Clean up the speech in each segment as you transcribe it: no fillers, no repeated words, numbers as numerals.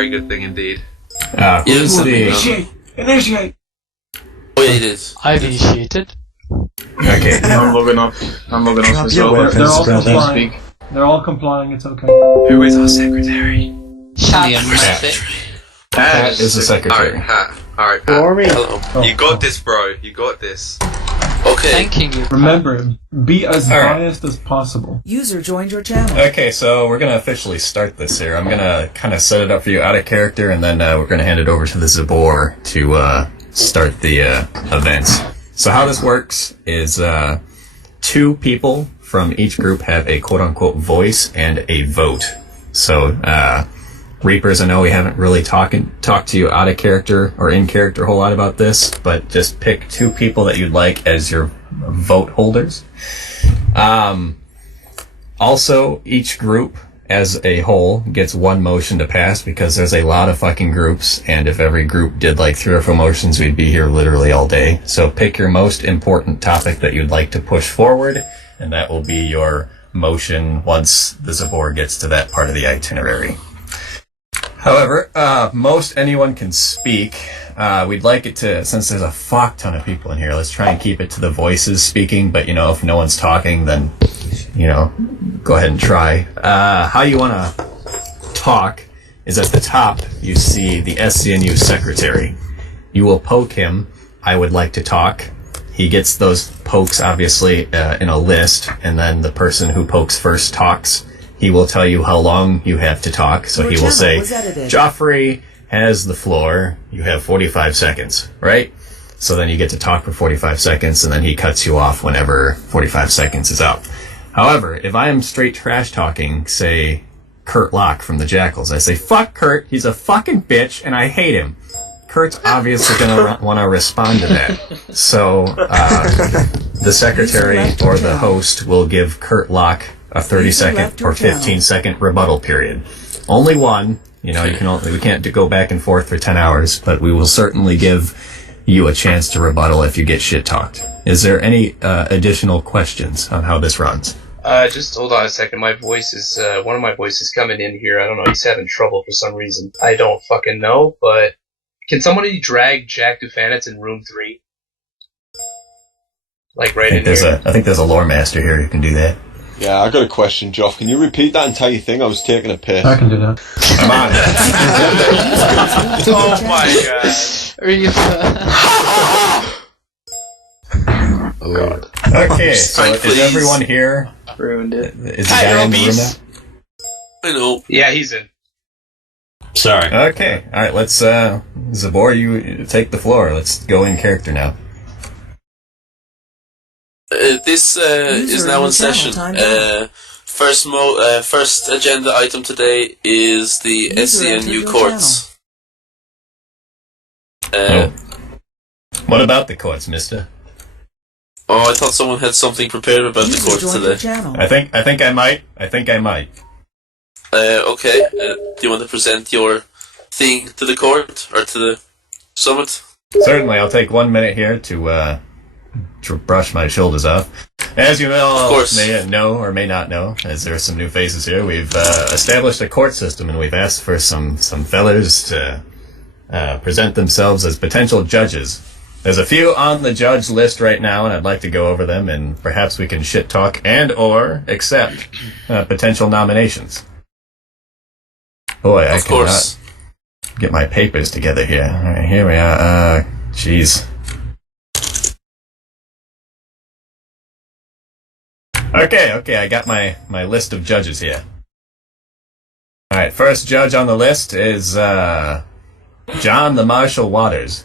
very good thing indeed. Who's the... Initiate! Oh, yeah, it is. I've initiated. Okay. I'm logging off as your well. They're weapons, all brother. complying. They're all complying, it's okay. Who is our secretary? Pat is the secretary. Alright, Pat. Rory. Hello. You got this, bro. You got this. Okay. Thanking you. Remember, be as Alright. biased as possible. User joined your channel. Okay, so we're going to officially start this here. I'm going to kind of set it up for you out of character, and then we're going to hand it over to the Zabor to start the events. So how this works is 2 people from each group have a quote-unquote voice and a vote. So, Reapers, I know we haven't really talked to you out of character or in character a whole lot about this, but just pick 2 people that you'd like as your vote holders. Also, each group as a whole gets 1 motion to pass because there's a lot of fucking groups, and if every group did like 3 or 4 motions, we'd be here literally all day. So pick your most important topic that you'd like to push forward, and that will be your motion once the Zabor gets to that part of the itinerary. However, most anyone can speak. We'd like it to, since there's a fuck ton of people in here, let's try and keep it to the voices speaking, but, if no one's talking, then, go ahead and try. How you want to talk is at the top, you see the S.Z.N.U secretary. You will poke him, I would like to talk. He gets those pokes, obviously, in a list, and then the person who pokes first talks. He will tell you how long you have to talk. So he will say, Joffrey has the floor. You have 45 seconds, right? So then you get to talk for 45 seconds, and then he cuts you off whenever 45 seconds is up. However, if I am straight trash talking, say, Kurt Locke from the Jackals, I say, fuck Kurt, he's a fucking bitch, and I hate him. Kurt's obviously going to want to respond to that. So the secretary or the host will give Kurt Locke a 30-second or 15-second rebuttal period. Only one. We can't go back and forth for 10 hours, but we will certainly give you a chance to rebuttal if you get shit-talked. Is there any additional questions on how this runs? Just hold on a second. My voice is, one of my voices coming in here. I don't know. He's having trouble for some reason. I don't fucking know, but can somebody drag Jack Dufanitz in room 3? Like right in here? I think there's a lore master here who can do that. Yeah, I got a question, Joff. Can you repeat that entire thing? I was taking a piss. I can do that. Come on. Oh my god. Oh god. Okay, so is everyone here? Ruined it. Is the guy in the room now? I know. Yeah, he's in. Sorry. Okay, alright, let's, Zabor, you take the floor. Let's go in character now. This is now in session. First agenda item today is the S.Z.N.U courts. What about the courts, mister? Oh, I thought someone had something prepared about the courts today. I think I might. Okay. Do you want to present your thing to the court or to the summit? Certainly, I'll take 1 minute here to brush my shoulders off. As you all may know or may not know, as there are some new faces here, we've established a court system, and we've asked for some fellers to present themselves as potential judges. There's a few on the judge list right now, and I'd like to go over them, and perhaps we can shit talk and or accept potential nominations. Boy, I cannot get my papers together here. All right, here we are. Jeez. Okay, I got my list of judges here. Alright, first judge on the list is John the Marshal Waters.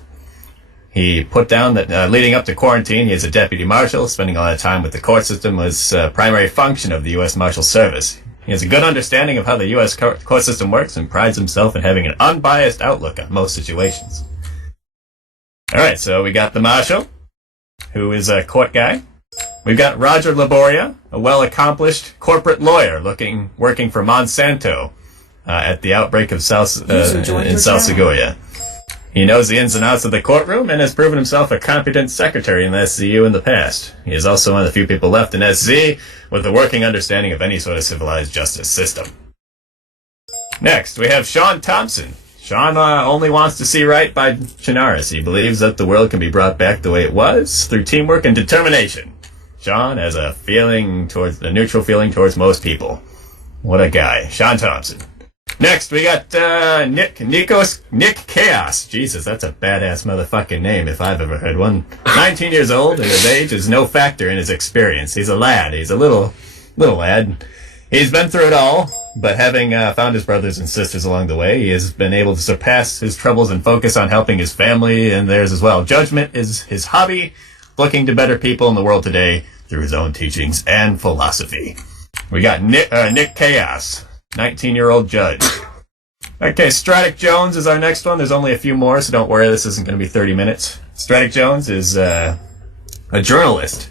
He put down that leading up to quarantine, he is a deputy marshal. Spending a lot of time with the court system was a primary function of the U.S. Marshal Service. He has a good understanding of how the U.S. court system works and prides himself in having an unbiased outlook on most situations. Alright, so we got the marshal, who is a court guy. We've got Roger Laboria, a well-accomplished corporate lawyer working for Monsanto at the outbreak of South Segoia. He knows the ins and outs of the courtroom and has proven himself a competent secretary in the S.Z.U in the past. He is also one of the few people left in S.Z. with a working understanding of any sort of civilized justice system. Next, we have Sean Thompson. Sean only wants to see right by Chinaris. He believes that the world can be brought back the way it was through teamwork and determination. Sean has a neutral feeling towards most people. What a guy. Sean Thompson. Next, we got Nick Chaos. Jesus, that's a badass motherfucking name if I've ever heard one. 19 years old, and his age is no factor in his experience. He's a lad. He's a little lad. He's been through it all, but having found his brothers and sisters along the way, he has been able to surpass his troubles and focus on helping his family and theirs as well. Judgment is his hobby, looking to better people in the world today through his own teachings and philosophy. We got Nick Chaos. 19-year-old judge. Okay, Stratic Jones is our next one. There's only a few more, so don't worry, this isn't going to be 30 minutes. Stratic Jones is a journalist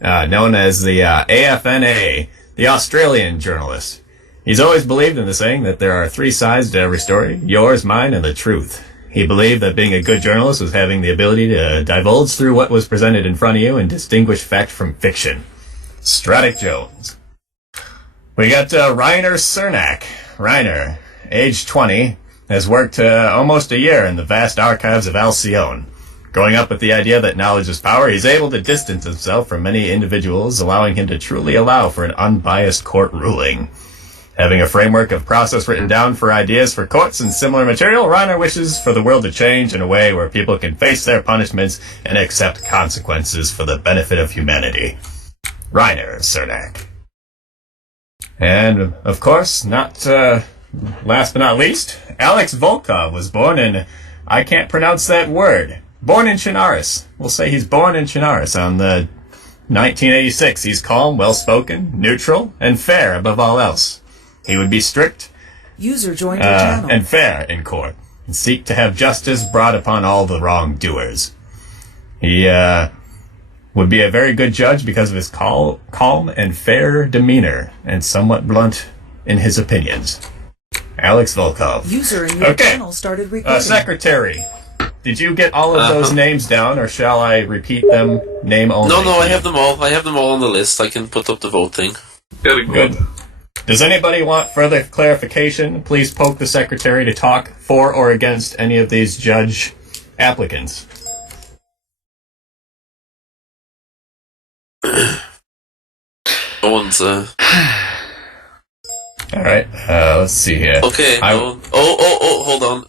known as the AFNA, the Australian journalist. He's always believed in the saying that there are three sides to every story, yours, mine, and the truth. He believed that being a good journalist was having the ability to divulge through what was presented in front of you and distinguish fact from fiction. Stratic Jones. We got Reiner Cernak. Reiner, age 20, has worked almost a year in the vast archives of S.Z.N.U. Growing up with the idea that knowledge is power, he's able to distance himself from many individuals, allowing him to truly allow for an unbiased court ruling. Having a framework of process written down for ideas for courts and similar material, Reiner wishes for the world to change in a way where people can face their punishments and accept consequences for the benefit of humanity. Reiner Cernak. And, of course, last but not least, Alex Volkov was born in, I can't pronounce that word, born in Chinaris. We'll say he's born in Chinaris on the 1986. He's calm, well-spoken, neutral, and fair above all else. He would be strict User joined your channel. And fair in court, and seek to have justice brought upon all the wrongdoers. He would be a very good judge because of his calm and fair demeanor, and somewhat blunt in his opinions. Alex Volkov. User in your channel started recording. Secretary, did you get all of those names down, or shall I repeat them name only? No, I have them all. I have them all on the list. I can put up the voting. Very good. Does anybody want further clarification? Please poke the secretary to talk for or against any of these judge applicants. No one's, Alright, let's see here. Okay, hold on.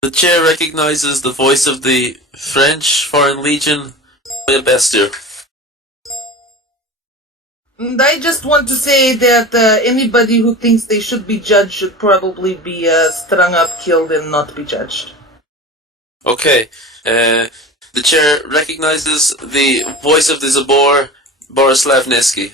The chair recognizes the voice of the French Foreign Legion, Bestier. I just want to say that anybody who thinks they should be judged should probably be strung up, killed, and not be judged. Okay, the chair recognizes the voice of the Zabor, Borislav Neski.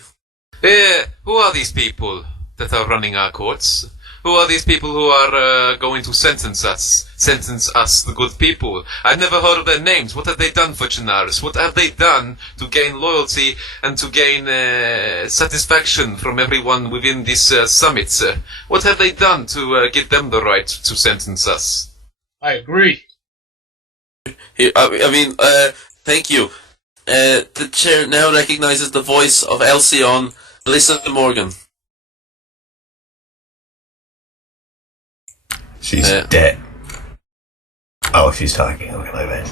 Who are these people that are running our courts? Who are these people who are going to sentence us, the good people? I've never heard of their names. What have they done for Chinaris? What have they done to gain loyalty and to gain satisfaction from everyone within this summit? What have they done to give them the right to sentence us? I agree. Thank you. The chair now recognizes the voice of Elsion, Melissa Morgan. She's dead. Oh, she's talking. Okay, my bad.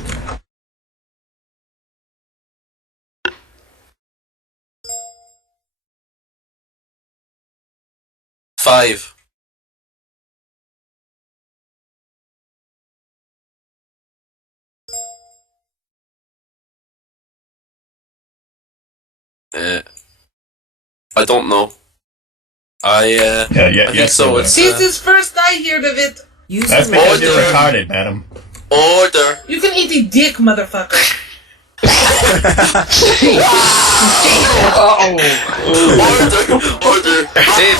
Five. I don't know. I think so. It's, this is first I heard of it. That's because you're retarded, madam. Order. You can eat a dick, motherfucker. Order. Hey,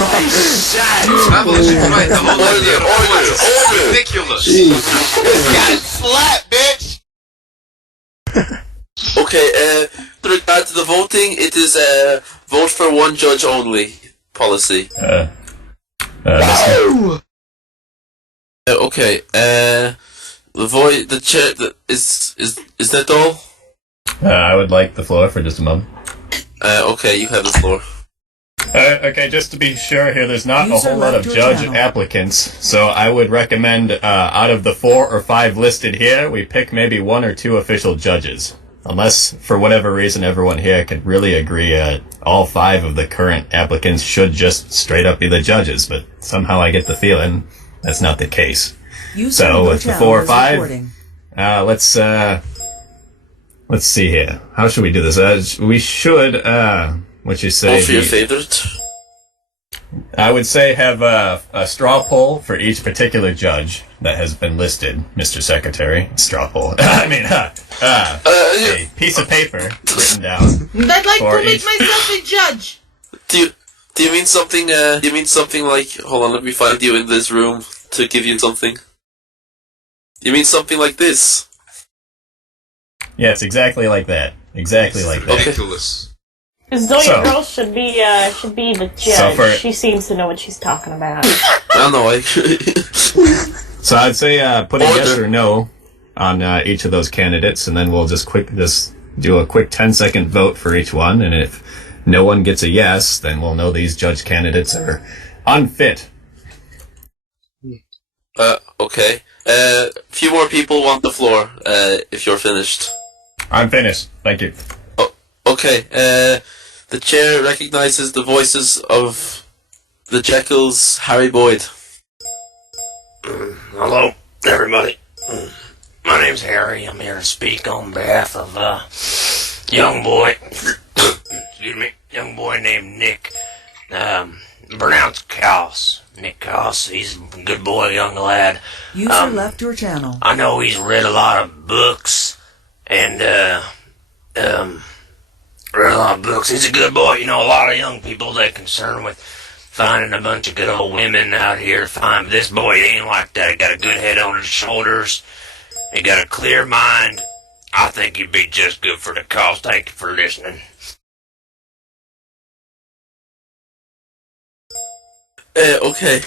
Travel is right. The whole idea of courts is ridiculous. Got slapped, bitch! Okay, with regard to the voting, it is a vote for one judge only policy. Okay, the chair, is that all? I would like the floor for just a moment. Okay, you have the floor. Okay, just to be sure here, there's not a User whole lot of left your judge channel. applicants, so I would recommend, out of the 4 or 5 listed here, we pick maybe 1 or 2 official judges. Unless, for whatever reason, everyone here could really agree all 5 of the current applicants should just straight up be the judges, but somehow I get the feeling that's not the case. User in So, your with the channel 4 or is 5, recording. let's see here. How should we do this? We should, what you say? Vote for your favorite. I would say have a straw poll for each particular judge that has been listed, Mr. Secretary. Straw poll. I mean, a piece of paper written down. I'd like For to make each- myself a judge. Do you mean something? Do you mean something like? Hold on, let me find you in this room to give you something. You mean something like this? Yes, exactly like that. Exactly like that. Ridiculous. Zoya So- Girl should be the judge. So for- She seems to know what she's talking about. I know, actually. So I'd say put a yes Order. or no on each of those candidates, and then we'll just do a quick 10-second vote for each one, and if no one gets a yes, then we'll know these judge candidates are unfit. Okay. Few more people want the floor. If you're finished. I'm finished. Thank you. Okay. The chair recognizes the voices of the Jekylls, Harry Boyd. Hello, everybody. My name's Harry. I'm here to speak on behalf of young boy. Excuse me, young boy named Nick. Pronounced Koss. Nick Koss. He's a good boy, young lad. User left your channel. I know he's read a lot of books and read a lot of books. He's a good boy. You know, a lot of young people they're concerned with finding a bunch of good old women out here. Fine, but this boy he ain't like that. He got a good head on his shoulders. He got a clear mind. I think he'd be just good for the cause. Thank you for listening. Okay.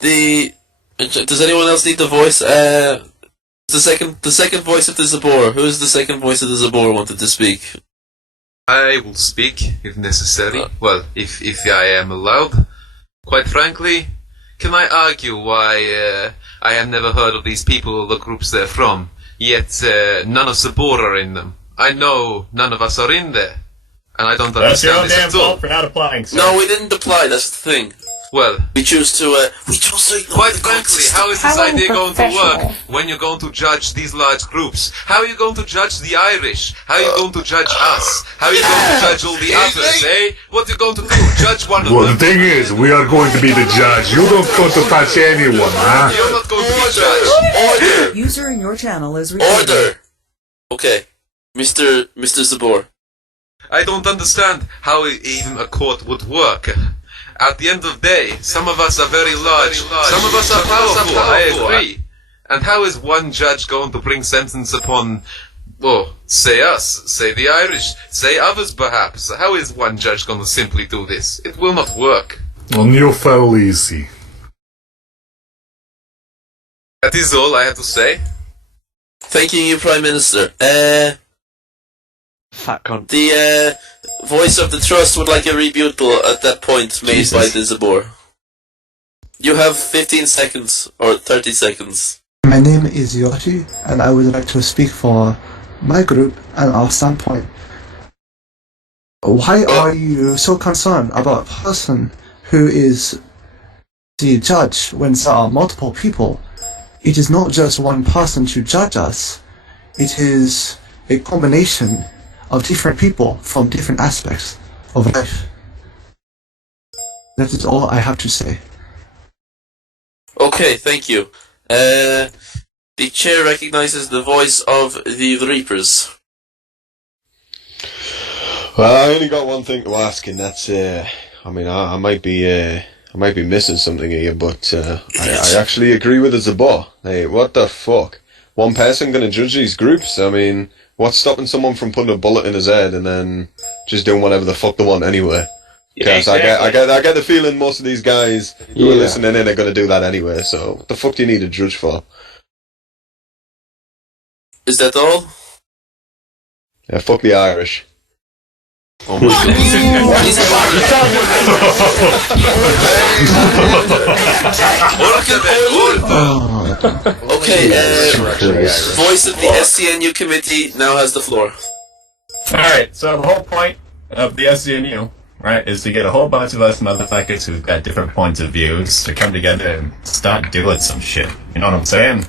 Does anyone else need the voice? The second voice of the Zabor. Who is the second voice of the Zabor wanted to speak? I will speak if necessary. Well, if I am allowed. Quite frankly, can I argue why I have never heard of these people or the groups they're from, yet none of Zabor are in them. I know none of us are in there, and I don't That's your understand own this damn at all. fault for not applying, sir. No, we didn't apply. That's the thing. Well, We chose to ignore quite the frankly, court how is this How idea going to unprofessional. work when you're going to judge these large groups? How are you going to judge the Irish? How are you going to judge us? How are you going to judge all the others, eh? What are you going to do? Judge one of Well, the them? thing is, we are going to be the judge. You don't go to touch anyone, huh? You're not going to be judged. Order! User in your channel is recording. Order! Okay, Mr. Zabor. I don't understand how even a court would work. At the end of the day, some of us are very large, some of us are powerful, I agree. And how is one judge going to bring sentence upon, well, say us, say the Irish, say others perhaps? How is one judge going to simply do this? It will not work. On you fell easy. That is all I have to say. Thank you, Prime Minister. Fat cunt. The voice of the trust would like a rebuttal at that point made Jesus. by the Zabor. You have 15 seconds, or 30 seconds. My name is Yoshi, and I would like to speak for my group and our standpoint. Why are you so concerned about a person who is the judge when there are multiple people? It is not just one person to judge us. It is a combination of different people from different aspects of life. That is all I have to say. Okay, thank you. The chair recognizes the voice of the Reapers. Well, I only got one thing to ask, and that's, I mean, I might be missing something here, but I actually agree with the Zabor. Hey, what the fuck? One person gonna judge these groups? I mean, what's stopping someone from putting a bullet in his head and then just doing whatever the fuck they want anyway? Because I get the feeling most of these guys who are listening in are gonna do that anyway. So what the fuck do you need a judge for? Is that all? Yeah, fuck the Irish. Oh my god. He's Okay, voice of the S.Z.N.U committee now has the floor. Alright, so the whole point of the S.Z.N.U, right, is to get a whole bunch of us motherfuckers who've got different points of views to come together and start doing some shit. You know what I'm saying?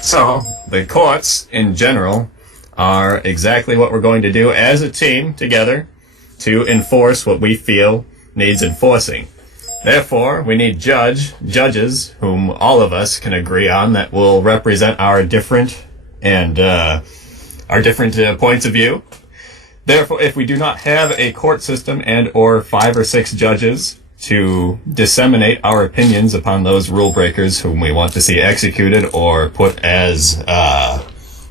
So, the courts, in general, are exactly what we're going to do as a team together to enforce what we feel needs enforcing. Therefore, we need judges, whom all of us can agree on, that will represent our different points of view. Therefore, if we do not have a court system and or 5 or 6 judges to disseminate our opinions upon those rule breakers whom we want to see executed or put as,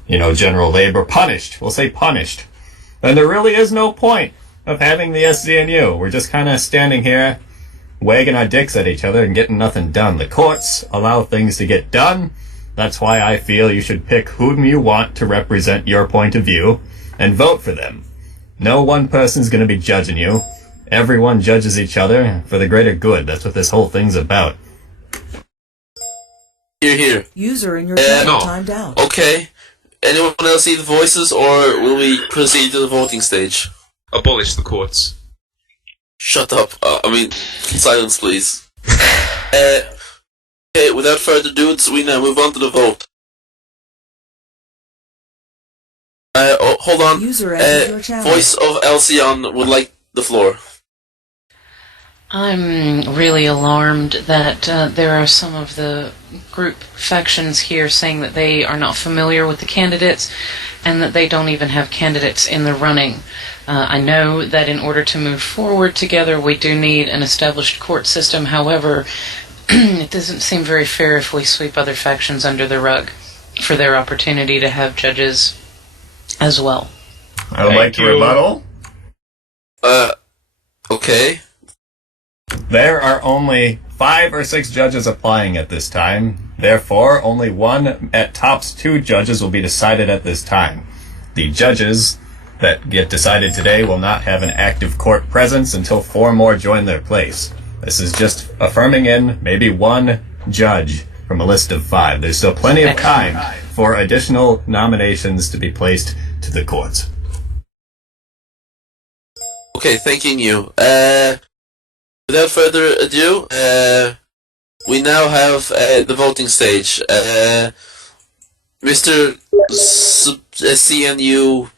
general labor punished, we'll say punished, then there really is no point of having the S.Z.N.U. We're just kind of standing here wagging our dicks at each other and getting nothing done. The courts allow things to get done. That's why I feel you should pick whom you want to represent your point of view and vote for them. No one person's going to be judging you. Everyone judges each other for the greater good. That's what this whole thing's about. Here. User in your channel timed out. Okay. Anyone else see the voices, or will we proceed to the voting stage? Abolish the courts. Shut up. Silence, please. Okay, without further ado, we now move on to the vote. Hold on. User entered your channel. Voice of S.Z.N.U would like the floor. I'm really alarmed that there are some of the group factions here saying that they are not familiar with the candidates and that they don't even have candidates in the running. I know that in order to move forward together, we do need an established court system. However, it doesn't seem very fair if we sweep other factions under the rug for their opportunity to have judges as well. I would like to rebuttal. Okay. There are only 5 or 6 judges applying at this time. Therefore, only 1 at tops 2 judges will be decided at this time. The judges that get decided today will not have an active court presence until 4 more join their place. This is just affirming in maybe 1 judge from a list of 5. There's still plenty of time for additional nominations to be placed to the courts. Okay, thanking you. Without further ado, we now have the voting stage. Mr. S.Z.N.U.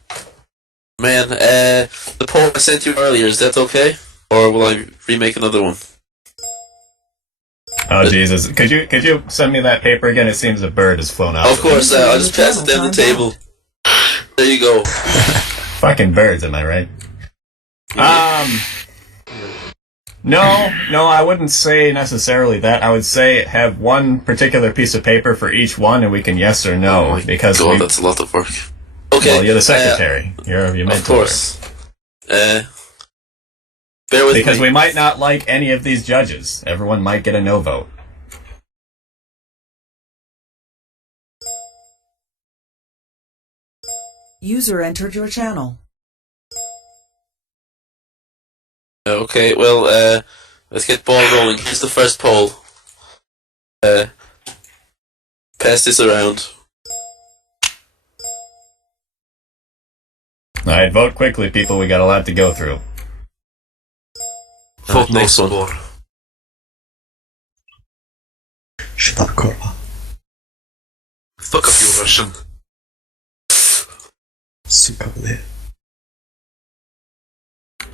Man, the poll I sent you earlier, is that okay? Or will I remake another one? Oh Jesus! Could you send me that paper again? It seems a bird has flown out. Of course, I'll just pass it down the table. There you go. Fucking birds, am I right? No, I wouldn't say necessarily that. I would say have 1 particular piece of paper for each one, and we can yes or no. Because that's a lot of work. Okay. Well, you're the secretary. You're mentor. Of course. Bear with me. Because we might not like any of these judges. Everyone might get a no vote. User entered your channel. Okay, well, let's get ball rolling. Here's the first poll. Pass this around. Alright, vote quickly, people. We got a lot to go through. Vote next one. Shut up, kurwa. Fuck up, you Russian. Suka, bleh.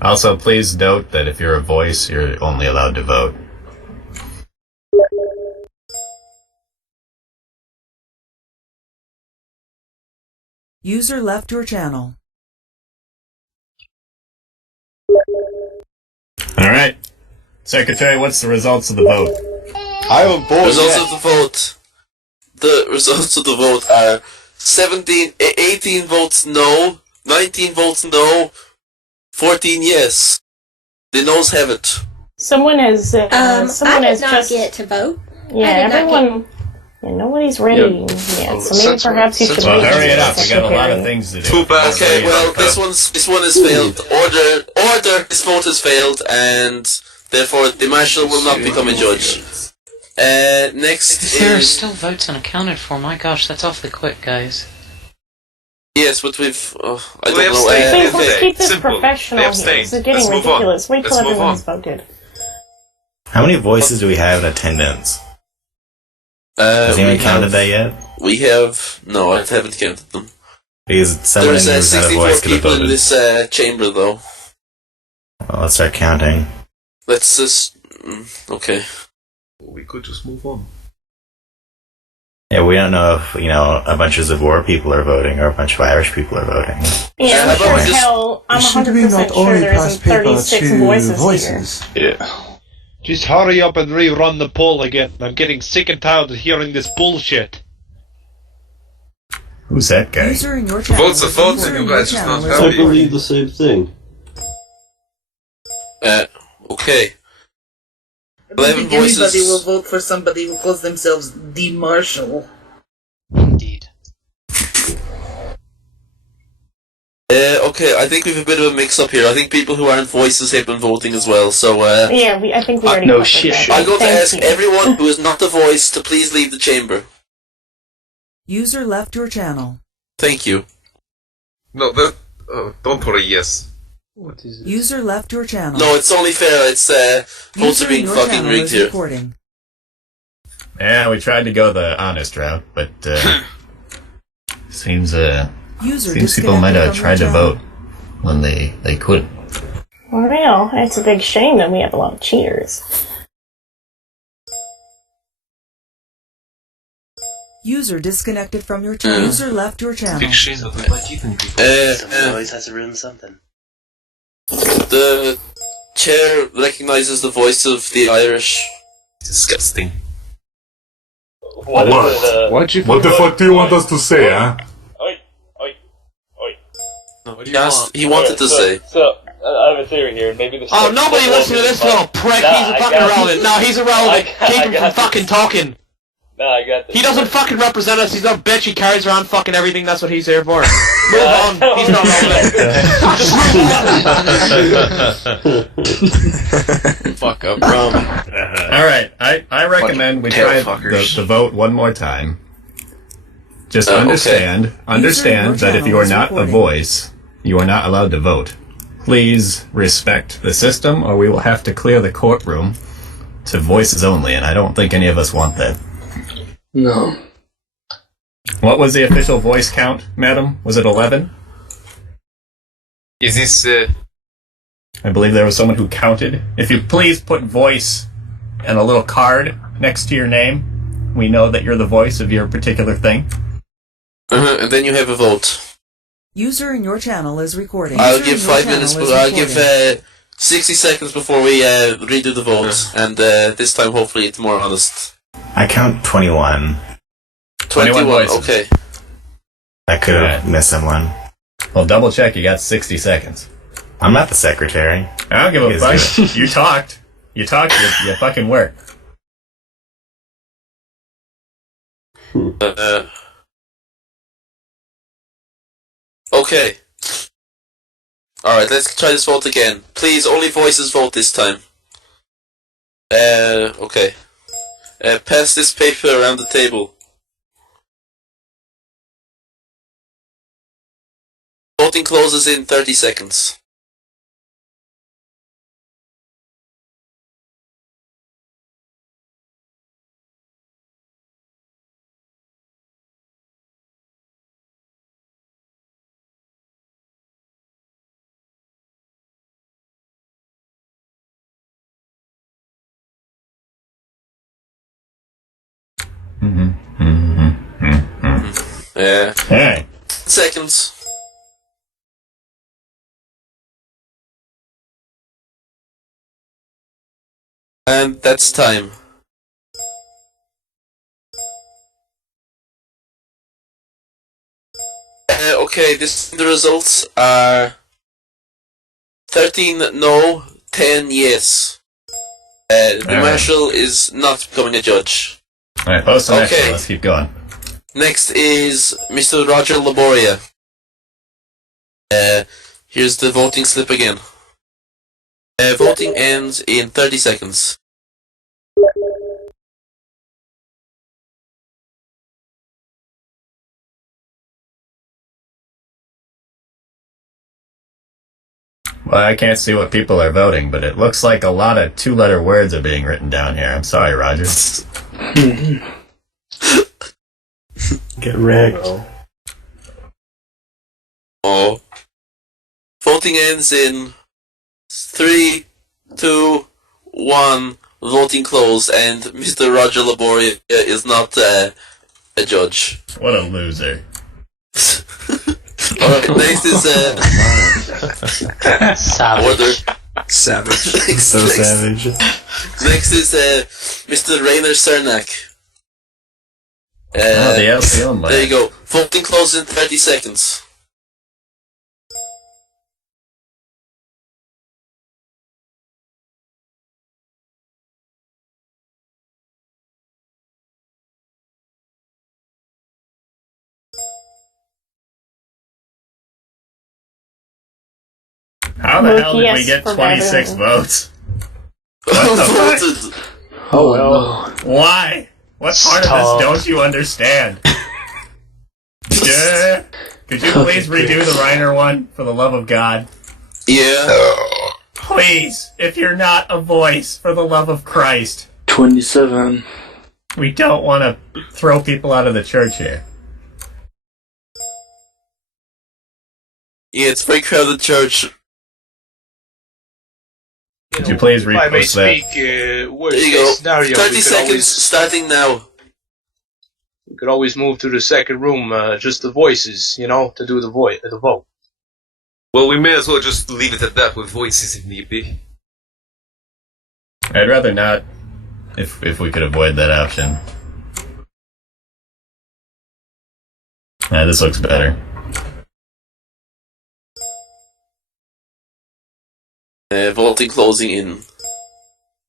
Also, please note that if you're a voice, you're only allowed to vote. User left your channel. Alright. Secretary, what's the results of the vote? I haven't voted Results yet. of the vote. The results of the vote are 18 votes no, 19 votes no, 14 yes. The noes have it. Someone has. I did not just get to vote. Yeah, I did not everyone. And nobody's ready yet, so maybe perhaps you should Well, wait. hurry it until up. the We got a lot of secretary- things to do. Too bad. Okay, well, this one has failed. Order, this vote has failed, and therefore the marshal will not become a judge. Next There are is... still votes unaccounted for. My gosh, that's awfully quick, guys. Yes, but we've... I We don't know. abstained. Please, let's keep this Simple. professional They here. abstained. This is getting Let's move on. ridiculous. Wait till Let's move everyone on. has voted. How many voices do we have in attendance? Has anyone counted that yet? We have... No, I haven't counted them. Because someone in here There's who's not a 64 voice could have people in voted. this chamber, though. Well, let's start counting. Let's just... Okay. We could just move on. Yeah, we don't know if, a bunch of Zavor people are voting or a bunch of Irish people are voting. Yeah, I'm sure as hell, I'm Should we 100% not sure only there pass isn't paper 36 to voices voices? Yeah. Just hurry up and rerun the poll again. I'm getting sick and tired of hearing this bullshit. Who's that guy? User in your channel. Votes are votes, and you guys just not is happy. recording. the same thing. Okay. I don't 11 think anybody voices. will vote for somebody who calls themselves the Marshal. Indeed. Okay, I think we have a bit of a mix-up here. I think people who aren't voices have been voting as well, so, Yeah, I think we already no covered shit. that. I'm going to Thank ask you. everyone who is not the voice to please leave the chamber. User left your channel. Thank you. No, don't put a yes. What is it? User left your channel. No, it's only fair. It's, votes User are in being your fucking channel rigged is here. recording. Yeah, we tried to go the honest route, but seems people might have tried to vote when they couldn't. Well, it's a big shame that we have a lot of cheaters. User disconnected from your channel. User left your channel. Big shame that we like eating people. Someone always has to ruin something. The chair recognizes the voice of the Irish. Disgusting. What? What the fuck do you want us to say, huh? He wanted to say. So, I have a theory here. Maybe the. Oh, nobody listen to this little prick. He's fucking irrelevant. No, he's irrelevant. Keep him from fucking talking. No, I got this. He doesn't fucking represent us. He's a bitch. He carries around fucking everything. That's what he's here for. Move on. He's not relevant. Fuck up. Alright, I recommend we try the vote one more time. Just understand that if you are not a voice, you are not allowed to vote. Please respect the system, or we will have to clear the courtroom to voices only, and I don't think any of us want that. No. What was the official voice count, madam? Was it 11? Is this, I believe there was someone who counted. If you please put voice and a little card next to your name, we know that you're the voice of your particular thing. And then you have a vote. User in your channel is recording. I'll User give in your 5 minutes, channel but is I'll give recording. 60 seconds before we redo the vote, and this time hopefully it's more honest. I count 21. 21, voices. okay. I could have missed someone. Well, double check, you got 60 seconds. I'm not the secretary. I don't give a Is fuck. it? You talked. You fucking work. Okay. Alright, let's try this vote again. Please, only voices vote this time. Okay. Pass this paper around the table. Voting closes in 30 seconds. Yeah. Hey. Seconds. And that's time. Okay, the results are 13 no, 10 yes. The marshal is not becoming a judge. Alright, post the next Okay. one. Let's keep going. Next is Mr. Roger Laboria. Here's the voting slip again. Voting ends in 30 seconds. Well, I can't see what people are voting, but it looks like a lot of two-letter words are being written down here. I'm sorry, Roger. Get wrecked. Oh. Voting ends in 3, 2, 1. Voting closed, and Mr. Roger Laboria is not a judge. What a loser. Alright, next is Order. Savage. So savage. Next is Mr. Rainer Cernak. the LCO There you go. Voting closed in 30 seconds. How the hell did we Yes, get for 26 veterans. votes? What the Voted. Oh well. Why? What part of Stop. this don't you understand? Yeah. Could you please redo the Reiner one, for the love of God? Yeah. Please, if you're not a voice, for the love of Christ. 27. We don't want to throw people out of the church here. Yeah, it's a very crowded church. Could you please If I may repost that? speak, worst There you case go. scenario, 30 we could seconds always, starting now. we could always move to the second room, just the voices, you know, to do the vote. Well, we may as well just leave it at that with voices if need be. I'd rather not, if we could avoid that option. This looks better. Voting closing in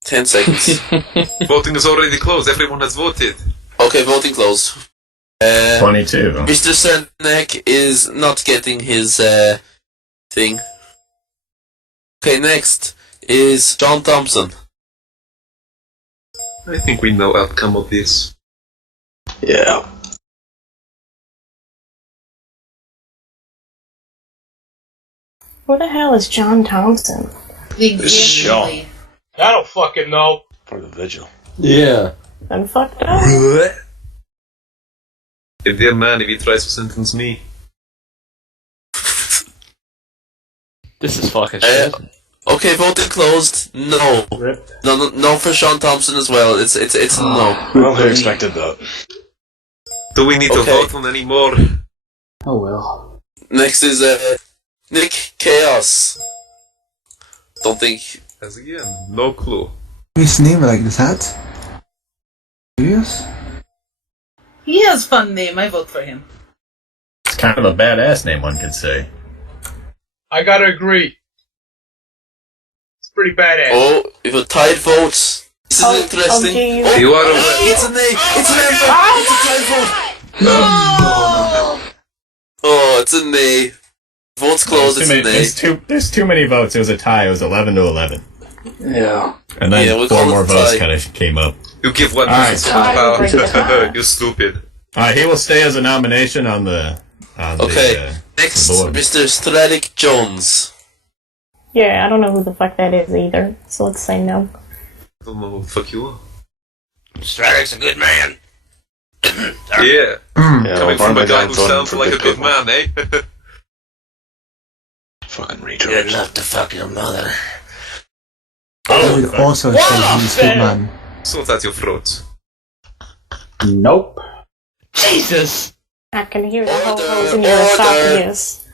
10 seconds. Voting is already closed. Everyone has voted. Okay, voting closed. 22. Mr. Cernak is not getting his thing. Okay, next is John Thompson. I think we know outcome of this. Yeah. Who the hell is John Thompson? Exactly. I don't fucking know. For the vigil. Yeah. I'm fucked up. Dear man, if he tries to sentence me. This is fucking shit. Okay, voting closed. No. No for Sean Thompson as well. It's no. Well, who expected that? Do we need to Okay. vote on any more? Oh well. Next is Nick Chaos. Don't think. As again, no clue. His name like that? Serious? He has fun name. I vote for him. It's kind of a badass name, one could say. I gotta agree. It's pretty badass. Oh, we have a tied vote. This is interesting. geez. Oh, You are aware. it's an A. It's an A. It's a tied vote. No! Oh, it's an A. Votes closed. It's an A. There's too many votes. It was a tie. It was 11 to 11. Yeah. And then Yeah, we'll four call it more a votes tie. kind of came up. You give one Alright. person some power. Break the tie. You stupid. He will stay as a nomination on the. Okay, next, board. Mr. Stratic Jones. Yeah, I don't know who the fuck that is either, so let's say no. I don't know who the fuck you are. Stratic's a good man. Yeah. Yeah, Coming from my a guy dad who voted sounds for like a good good people. man, eh? Fucking Good retard. enough to fuck your mother. I would also say he's a good man. Sort out your throat. Nope. Jesus! I can hear the whole holes in Order. your esophagus.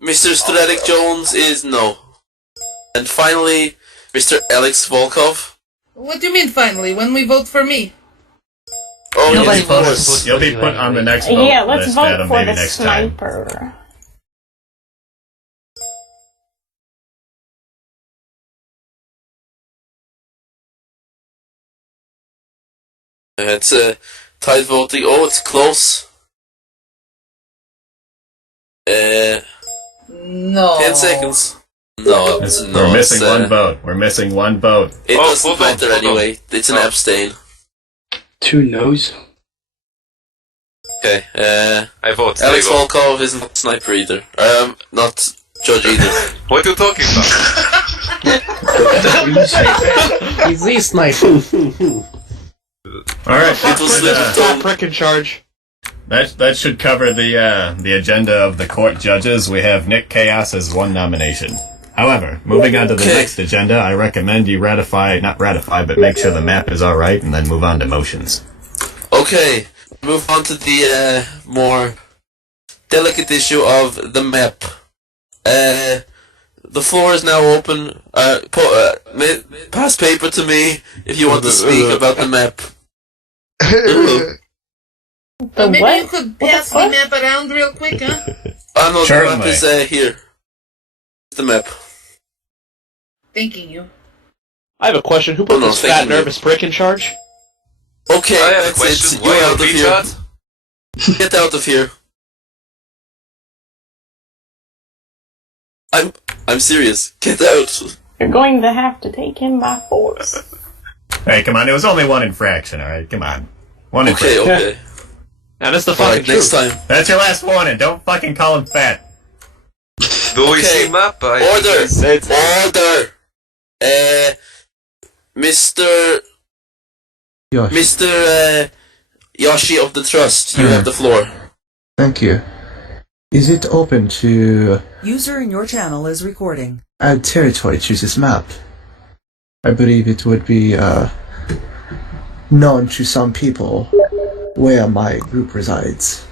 Mr. Stratic Jones is no. And finally, Mr. Alex Volkov. What do you mean finally? When we vote for me? Oh, You'll yes, be of course. You'll be put on the next vote Yeah, let's list, vote Adam, for maybe the next time. sniper. It's tied voting. Oh, it's close. No. 10 seconds. No, We're missing one vote. We're missing one vote. It doesn't matter anyway. It's an abstain. 2 no's. Okay, I vote. Alex There you go. Volkov is not sniper either. Not judge either. What are you talking about? He's the sniper. All right, It was Top prick in charge. that should cover the agenda of the court judges. We have Nick Chaos as one nomination. However, moving on to the next agenda, I recommend you not ratify, but make sure the map is all right, and then move on to motions. Okay, move on to the more delicate issue of the map. The floor is now open. Pass paper to me if you want to speak about the map. Maybe what? you could pass the map around real quick, huh? No, the map Certainly. is here. The map. Thanking you. I have a question. Who put no, this thank fat, you. nervous prick in charge? Okay, I have a that's question. it. You're Why out are of we here. shot? Get out of here. I'm serious. Get out. You're going to have to take him by force. Hey, come on. There was only one infraction, all right? Come on. One Okay, infraction. okay. And that's the Alright, fucking next truth. time. That's your last warning. Don't fucking call him fat. Do we Okay. see map? Order! Order! Mr. Yosh. Mr. Yoshi of the Trust, you have the floor. Thank you. Is it open to User in your channel is recording. add territory to this map? I believe it would be known to some people where my group resides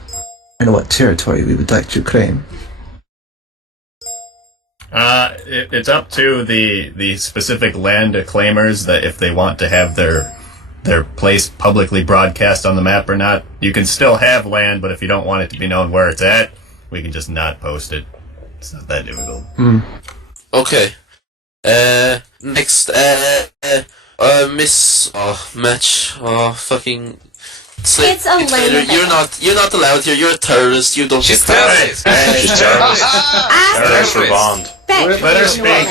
and what territory we would like to claim. It's up to the specific land claimers that if they want to have their place publicly broadcast on the map or not. You can still have land, but if you don't want it to be known where it's at, we can just not post it. It's not that difficult. Okay. Next, Miss, Match, fucking... It's a lame You're not allowed here, you're a terrorist, you don't She's get terrorist. She's terrorist. Terrorists for bond. Let her speak.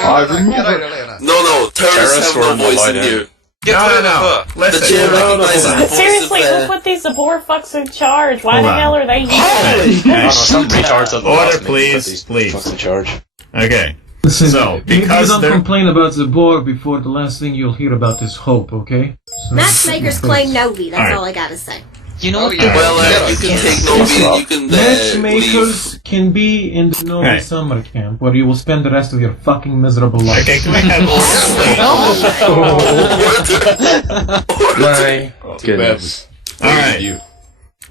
No, terrorists have no voice in here. No. The Listen. chair recognizes the voice Seriously, of, who put these Zabor fucks in charge? Why Hold the on. hell are they here? Some retards at the Order, last minute put please, these please. fucks in charge. Okay. Listen, So, maybe because you don't they're- complain about the boar before the last thing you'll hear about is hope, okay? So, Matchmakers claim Novi, that's Alright. all I gotta say. You know what? Well, you can take no you can Matchmakers can be in the Novi Right. summer camp where you will spend the rest of your fucking miserable life. Okay, can we have My goodness. Alright.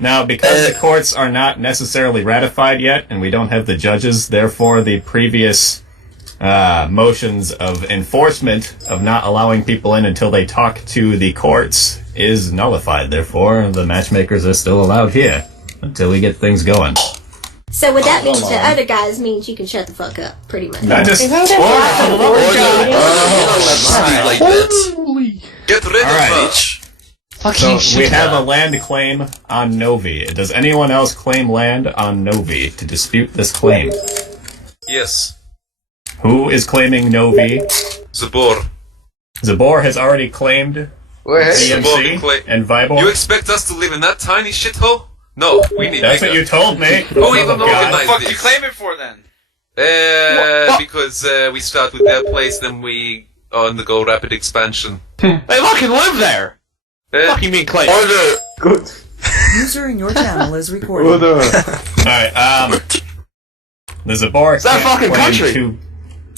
Now, because the courts are not necessarily ratified yet, and we don't have the judges, therefore the previous motions of enforcement of not allowing people in until they talk to the courts is nullified. Therefore, the matchmakers are still allowed here until we get things going. So what that means to other guys means you can shut the fuck up, pretty much. I just... Isn't it like that. Get rid of her. So we have a land claim on Novi. Does anyone else claim land on Novi to dispute this claim? Yes. Who is claiming Novi? Zabor. Zabor has already claimed DMC and Vibor. You expect us to live in that tiny shithole? No, we need That's bigger. what you told me. Who even Oh, God. organized What the fuck this? do you claim it for then? Because we start with their place, then we undergo rapid expansion. They fucking live there! Fucking mean claim. Order! Good. User in your channel is recording. Alright, the Zabor It's that can't fucking claim country.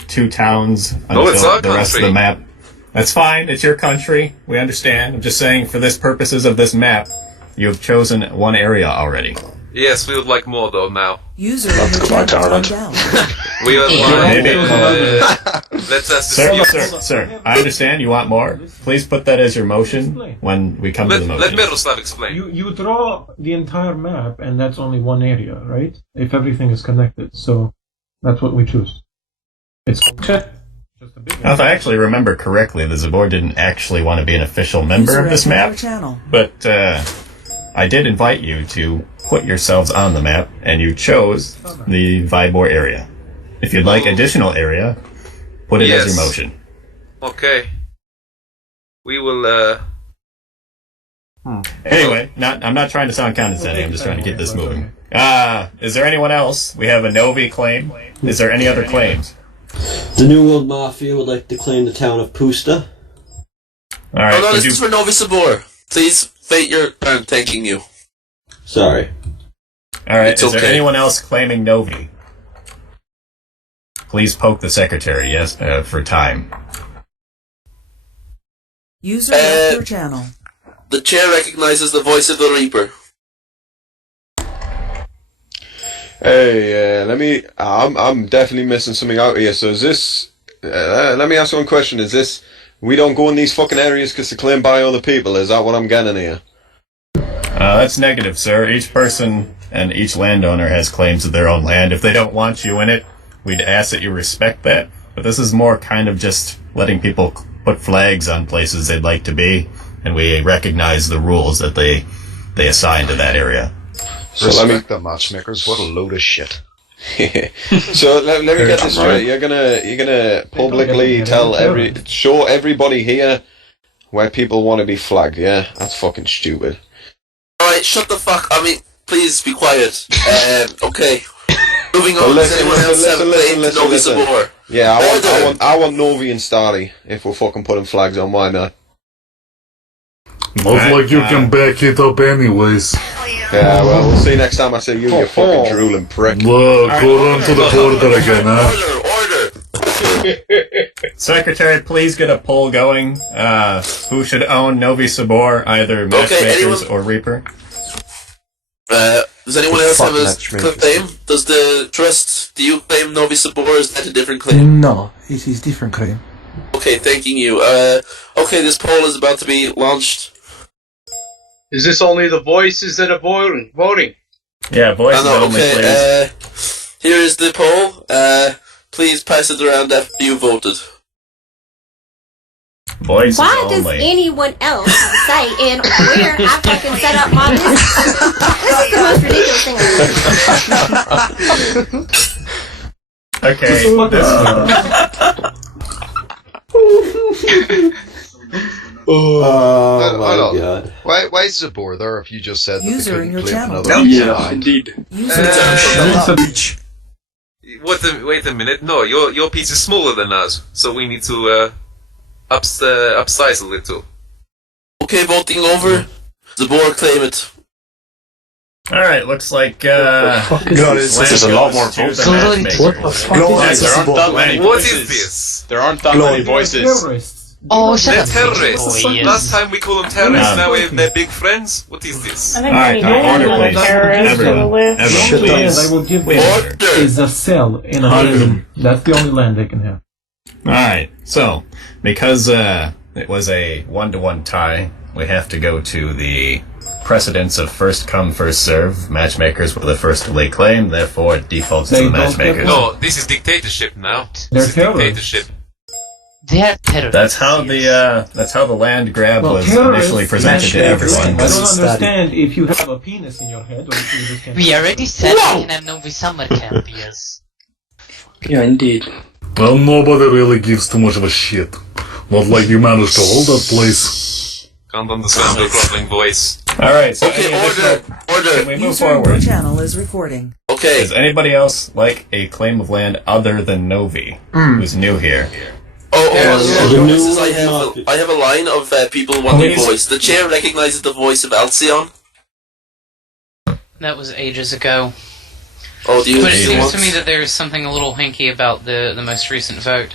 two towns No, until it's our the rest of country. the map. That's fine, it's your country. We understand. I'm just saying, for this purposes of this map, you have chosen one area already. Yes, we would like more though now. User in your channel is down. We would like... Maybe. let's ask Sir, I understand you want more. Please put that as your motion when we come to the Let motion. Miroslav explain. You draw the entire map, and that's only one area, right? If everything is connected, so that's what we choose. It's just Now, if I actually remember correctly, the Zabor didn't actually want to be an official member of this map, but I did invite you to put yourselves on the map, and you chose the Vybor area. If you'd like additional area, put it as your motion. Okay. We will, Anyway, I'm not trying to sound condescending, I'm just trying to get this moving. Is there anyone else? We have a Novi claim. Is there any other claims? The New World Mafia would like to claim the town of Pusta. Alright, no, this is for Novi Sabor. Please wait your turn thanking you. Sorry. Alright, is there anyone else claiming Novi? Please poke the secretary, yes, for time. User left your channel. The chair recognizes the voice of the Reaper. Hey, I'm definitely missing something out here. So is this, let me ask one question. Is this, we don't go in these fucking areas because they're claimed by other people? Is that what I'm getting here? That's negative, sir. Each person and each landowner has claims to their own land. If they don't want you in it, we'd ask that you respect that. But this is more kind of just letting people put flags on places they'd like to be, and we recognize the rules that they assign to that area. So respect the matchmakers. What a load of shit. So let me get this straight. You're gonna publicly show everybody here where people want to be flagged. Yeah, that's fucking stupid. All right, shut the fuck. I mean, please be quiet. Okay. Moving on. Does anyone else have a claim to Novi Sabor? Yeah, I want Novi and Starry. If we're fucking putting flags on, why not? Not like you can back it up anyways. Yeah, well, we'll see next time I see you, you fucking drooling prick. Look, go run to the border again, huh? Order! Secretary, please get a poll going. Who should own Novi Sabor, either Matchmakers or Reaper? Does anyone else have a claim? Does the Trust, do you claim Novi Sabor, or is that a different claim? No, it is different claim. Okay, thanking you. Okay, this poll is about to be launched. Is this only the voices that are voting? Yeah, voices only, please. Here is the poll. Please pass it around after you voted. Voices Why only. does anyone else say and where I fucking set up my business? This is the most ridiculous thing I've ever Okay. Oh my god. Why is Zabor there if you just said that User they in couldn't your claim channel. another Yeah, indeed. wait a minute. No, your piece is smaller than us, so we need to upsize a little. Okay, voting over. Zabor, claim it. Alright, looks like, there's a lot more votes. What the fuck is this? There aren't that many What voices. is this? There aren't that many voices. Oh, they're terrorists. Last time we called them terrorists, now they're big friends. What is this? I think when you do have a terrorist to live. I will give them is a cell in a building. That's the only land they can have. Alright, so, because it was a 1-to-1 tie, we have to go to the precedence of first come, first serve. Matchmakers were the first to lay claim, therefore it defaults to the matchmakers. No, this is dictatorship now. They're This is dictatorship. They're terrorists. That's how the land grab was initially presented to everyone. I don't understand if you have a penis in your head or if you just can't. We already said we can have Novi Summer Camp, yes. Yeah, indeed. Well, nobody really gives too much of a shit. Not like you managed to hold that place. Can't understand the groveling voice. Alright, so Okay, order. can we move User in your forward? channel is recording. Okay. Does anybody else like a claim of land other than Novi, who's new here? I have a line of people wanting voice. The chair recognizes the voice of Alcyon. That was ages ago. Oh, do you? But it seems to me that there's something a little hinky about the most recent vote.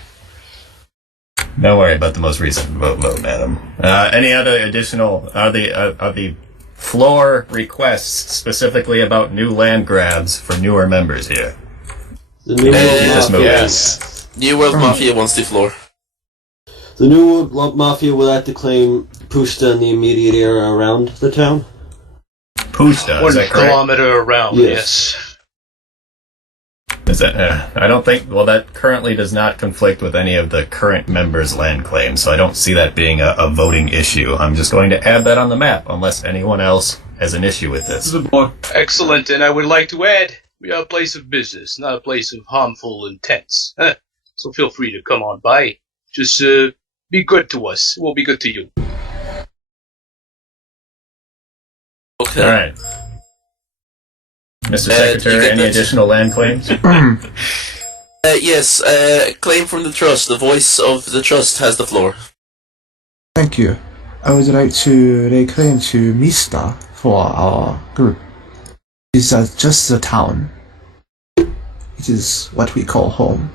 Don't worry about the most recent vote, madam. Any other additional are the floor requests specifically about new land grabs for newer members here? The New World Mafia. Yes. New World Mafia wants the floor. The New World Mafia would like to claim Pusta and the immediate area around the town. Pusta, is that correct? 1 kilometer around, yes. Is that? I don't think. Well, that currently does not conflict with any of the current members' land claims, so I don't see that being a voting issue. I'm just going to add that on the map, unless anyone else has an issue with this. Excellent, and I would like to add, we are a place of business, not a place of harmful intents. So feel free to come on by. Just be good to us. We'll be good to you. Okay. All right. Mr. Secretary, any additional land claims? Yes, claim from the trust. The voice of the trust has the floor. Thank you. I would like to lay claim to Mista for our group. It's just a town. It is what we call home.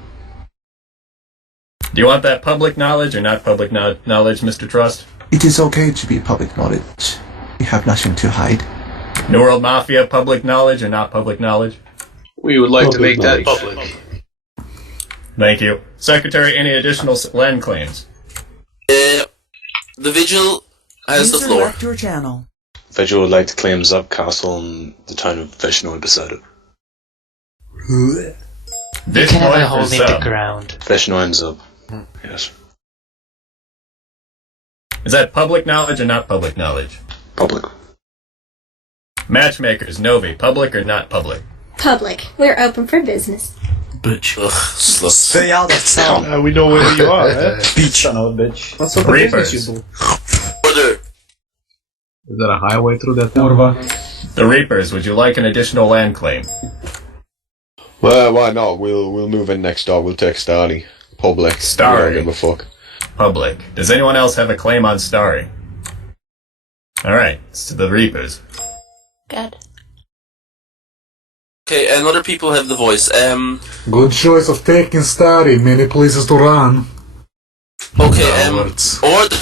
Do you want that public knowledge or not public knowledge, Mr. Trust? It is okay to be public knowledge. We have nothing to hide. New World Mafia, public knowledge or not public knowledge? We would like to make that public. Thank you. Secretary, any additional land claims? The Vigil has the User floor. left your channel. Vigil would like to claim Zub Castle and the town of Vishnu beside it. This Can I one hold for the Zub. ground? Vishnu and Zub. Yes. Is that public knowledge or not public knowledge? Public. Matchmakers, Novi, public or not public? Public. We're open for business. Bitch. Ugh, Stay out of town. We know where you are, eh? Bitch. Son of a bitch. What's up with Reapers. business, you do? Order. Is there a highway through that town? The Reapers, would you like an additional land claim? Well, why not? We'll move in next door. We'll take Starry. Public. Starry. We don't give a fuck. Public. Does anyone else have a claim on Starry? Alright, it's to the Reapers. Good. Okay, and other people have the voice. Good choice of taking Starry. Many places to run. Okay, Cowards. order.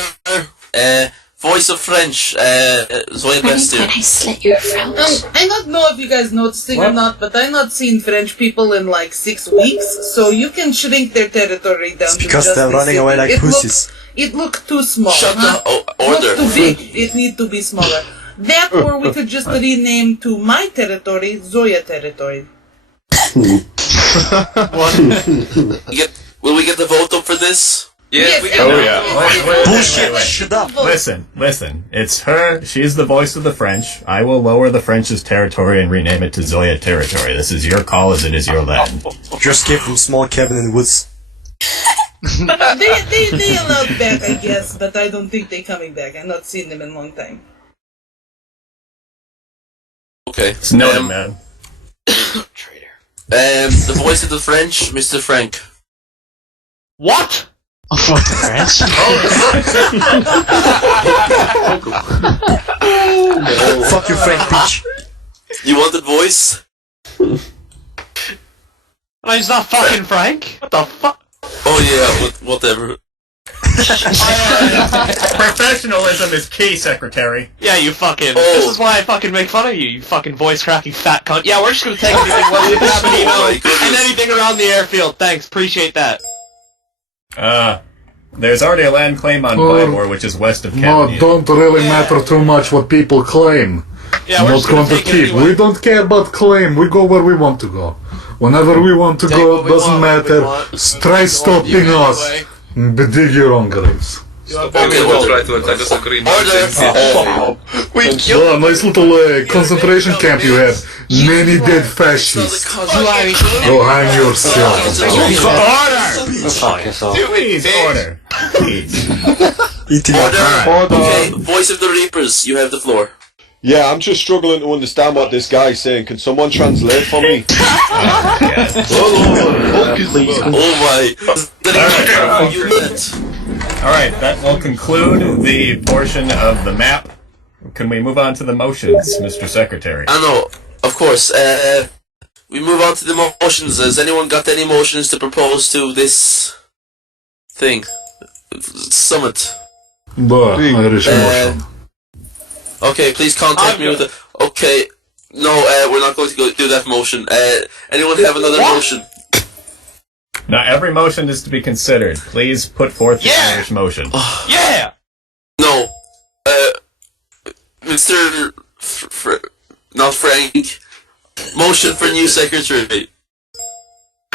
Voice of French. Zoya Bestir. I slit your throat. I don't know if you guys noticing or not, but I've not seen French people in like 6 weeks, so you can shrink their territory down It's to because just they're the running city. away like pussies. It looked too small. Shut huh? the order. It looked too big. It need to be smaller. That, or we could just rename to my territory, Zoya territory. Will we get the vote up for this? Yes, we Oh, can. yeah. Bullshit, shut up. Listen. It's her. She's the voice of the French. I will lower the French's territory and rename it to Zoya territory. This is your call as it is your land. Just came from small cabin in the woods. They allowed back, I guess, but I don't think they're coming back. I've not seen them in a long time. Okay. It's noted, man. Traitor. The voice of the French, Mr. Frank. What? French? Fuck you, Frank, bitch. You want the voice? No, he's not fucking Frank. What the fuck? Oh yeah, whatever. Professionalism is key, Secretary. Yeah, you fucking. Oh. This is why I fucking make fun of you, you fucking voice cracking fat cunt. Yeah, we're just gonna take anything what's in Aberdeen and anything around the airfield. Thanks, appreciate that. There's already a land claim on Bybor, which is west of No, Kenya. don't really matter too much what people claim. Yeah, we're Not just gonna going to take it keep. anyway. We don't care about claim. We go where we want to go. Whenever we want to Take go, what we doesn't want, matter. what we want. Try stopping us. But dig your own graves. Okay, we'll try to attack us a green Oh, nice little concentration camp you have. Many dead fascists. Go hang yourself. Please, order. Please. Order. Okay, voice of the Reapers, you have the floor. Yeah, I'm just struggling to understand what this guy's saying. Can someone translate for me? Oh my. Alright, that will conclude the portion of the map. Can we move on to the motions, Mr. Secretary? I know, of course. We move on to the motions. Has anyone got any motions to propose to this thing? Summit. Irish motion. Okay, please contact me with the... Okay, no, we're not going to go do that motion. Anyone have another motion? Now, every motion is to be considered. Please put forth the Irish motion. Yeah! No. Mr. Not Frank. Motion for new secretary.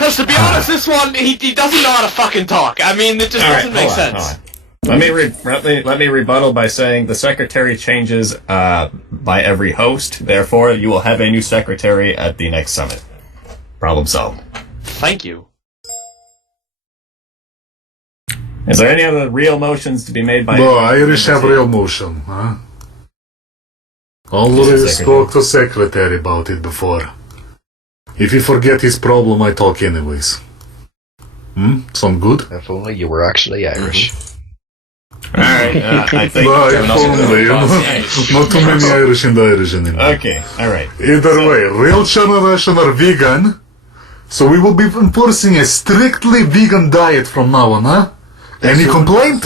Because to be honest, this one, he doesn't know how to fucking talk. I mean, it just doesn't make sense. Let me rebuttal by saying the secretary changes by every host. Therefore, you will have a new secretary at the next summit. Problem solved. Thank you. Is there any other real motions to be made by... No, Irish have real motion, huh? Already spoke to secretary about it before. If you forget his problem, I talk anyways. Sound good? If only you were actually Irish. Alright, I think... No, if only, not too many Irish in the Irish anymore. Okay, alright. Either way, real generation are vegan, so we will be enforcing a strictly vegan diet from now on, huh? Any complaint?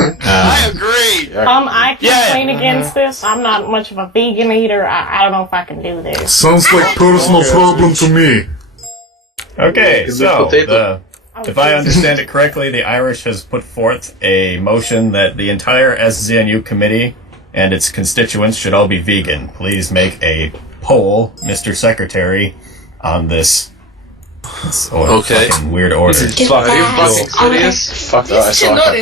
I agree. I complain against this. I'm not much of a vegan eater. I don't know if I can do this. Sounds like personal problem to me. Okay, so, if I understand it correctly, the Irish has put forth a motion that the entire S.Z.N.U committee and its constituents should all be vegan. Please make a poll, Mr. Secretary, on this. Okay. Weird order. Are you fucking serious? Fuck that, I saw that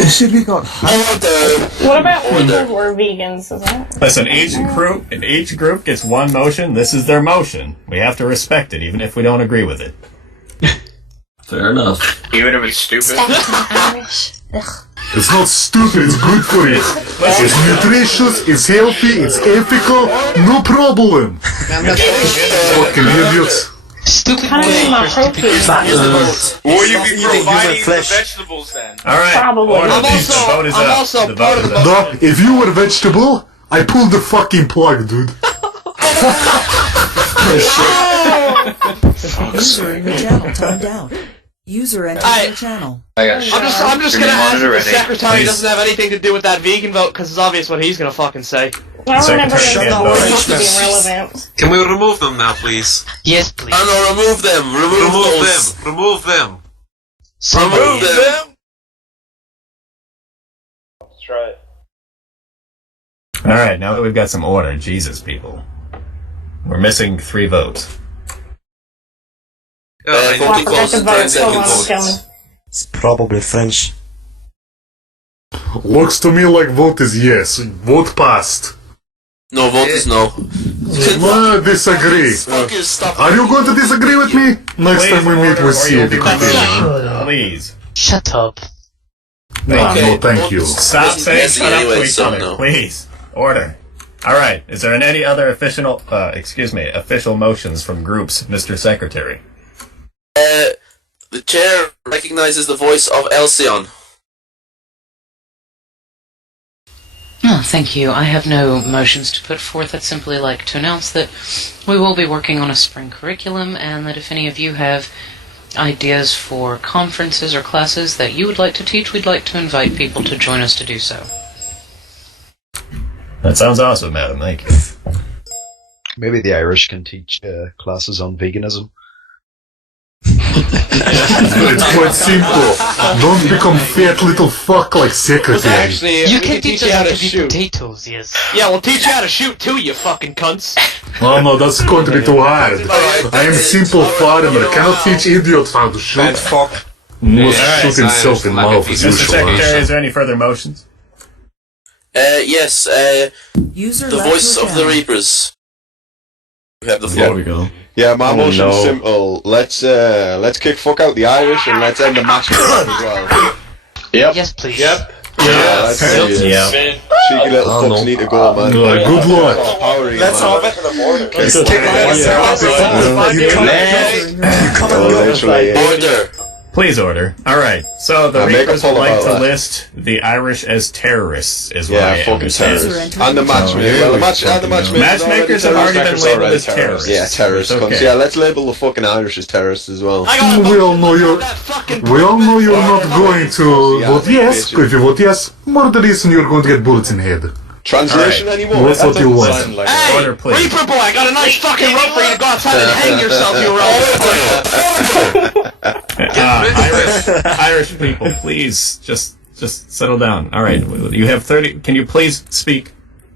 It should be got What about people who are vegans? Is that? Listen, each group gets one motion. This is their motion. We have to respect it, even if we don't agree with it. Fair enough. Even if it's stupid. It's not stupid, it's good for you. It's nutritious, it's healthy, it's ethical, no problem. Fucking idiots. Stupid How do you my protein? Will you be providing the vegetables then? Alright. Probably. The vote is up. The vote is up. Dog, if you were vegetable, I pulled the fucking plug, dude. User in your channel timed out. User entering your channel. I'm just gonna ask if the secretary doesn't have anything to do with that vegan vote, because it's obvious what he's gonna fucking say. I remember this to be relevant. Can we remove them now, please? Yes, please. No, remove them. Remove them. Remove them. That's right. Alright, now that we've got some order, Jesus, people. We're missing 3 votes. Voting closed in 10 seconds. It's probably French. Looks to me like vote is yes. Vote passed. No, vote is no. Disagree. Are you going to disagree with me? Next time we meet, we'll see if you continue. Please. Shut up. No, thank you. Stop saying shut up to each other, no. please. Order. Alright, is there any other official motions from groups, Mr. Secretary? The chair recognizes the voice of S.Z.N.U. Oh, thank you. I have no motions to put forth. I'd simply like to announce that we will be working on a spring curriculum, and that if any of you have ideas for conferences or classes that you would like to teach, we'd like to invite people to join us to do so. That sounds awesome, madam. Thank you. Maybe the Irish can teach classes on veganism. It's quite simple. Don't become fat little fuck like secretary. Actually, You we can teach us you how how to to eat shoot. potatoes, yes. Yeah, we'll teach you how to shoot too, you fucking cunts. Oh no, that's going to be too hard. I am simple farmer. Cannot teach idiots how to shoot. Must shoot himself in mouth as Mr. Secretary, usual. is there any further motions? Yes, User the left voice your of the channel. Reapers. You have the floor. There we go. Yeah, my motion's simple. Let's kick fuck out the Irish and let's end the match as well. Yep. Yes, please. Yep. Yeah, let's see it. Yeah. Cheeky little fucks need to go, man. Good luck. Let's have it. Order. Please order. Alright, so the make a Reapers poll would like about to that. list the Irish as terrorists, is what I Yeah, fucking understand. terrorists. And the matchmakers. Well, the matchmakers. Matchmakers have already been labeled as terrorists. Yeah, terrorists. Okay. Cunts. Yeah, let's label the fucking Irish as terrorists as well. We all know you're not going to vote yes. If you vote yes, more the reason you're going to get bullets in the head. Translation anymore? That's what you want. Hey, Order, please. Reaper boy, I got a nice fucking rope for you to go outside and hang yourself, you Irish people, please, just settle down. Alright, you have 30... Can you please speak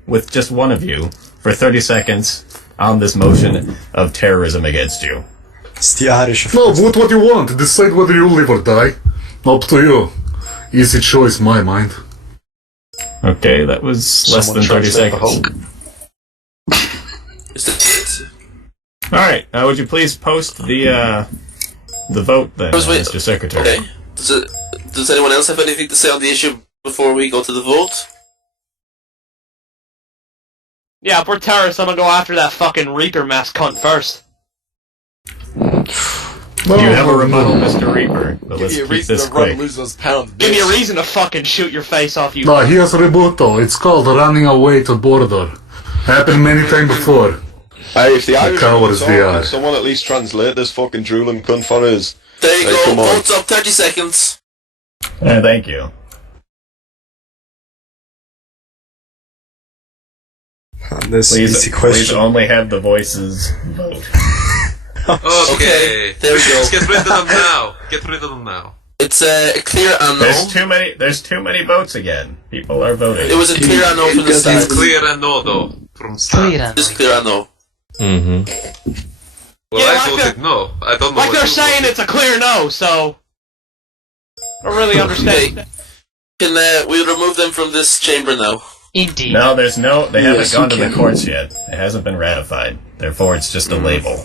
with just one of you for 30 seconds on this motion of terrorism against you? It's the Irish. No, vote what you want. Decide whether you live or die. Up to you. Easy choice, my mind. Okay, that was less than 30 seconds. Is that it? Alright, would you please post the vote then, Mr. Secretary? Okay. Does anyone else have anything to say on the issue before we go to the vote? Yeah, if we're terrorists, I'm gonna go after that fucking Reaper mask cunt first. You have a rebuttal, Mr. Reaper, but let's keep this quick. Give me a reason to fucking shoot your face off, you. No, he has a rebuttal. It's called running away to border. Happened many times before. Hey, if the Irish cowards they are. someone at least translate this fucking drooling cunt for us. There you go, come on. votes up 30 seconds. Thank you. Please only have the voices vote. Okay. There we go. Let's get rid of them now. Get rid of them now. It's a clear unknown. There's too many votes again. People are voting. It was a clear unknown from the start. It's clear and no though from start. It's clear unknown. Mm-hmm. Well, Yeah, I voted no. I don't know. Like what they're you saying voted. it's a clear no, so I don't really understand. Can we remove them from this chamber now? Indeed. No, there's no. They Yes, haven't gone to you the can. courts yet. It hasn't been ratified. Therefore, it's just a label.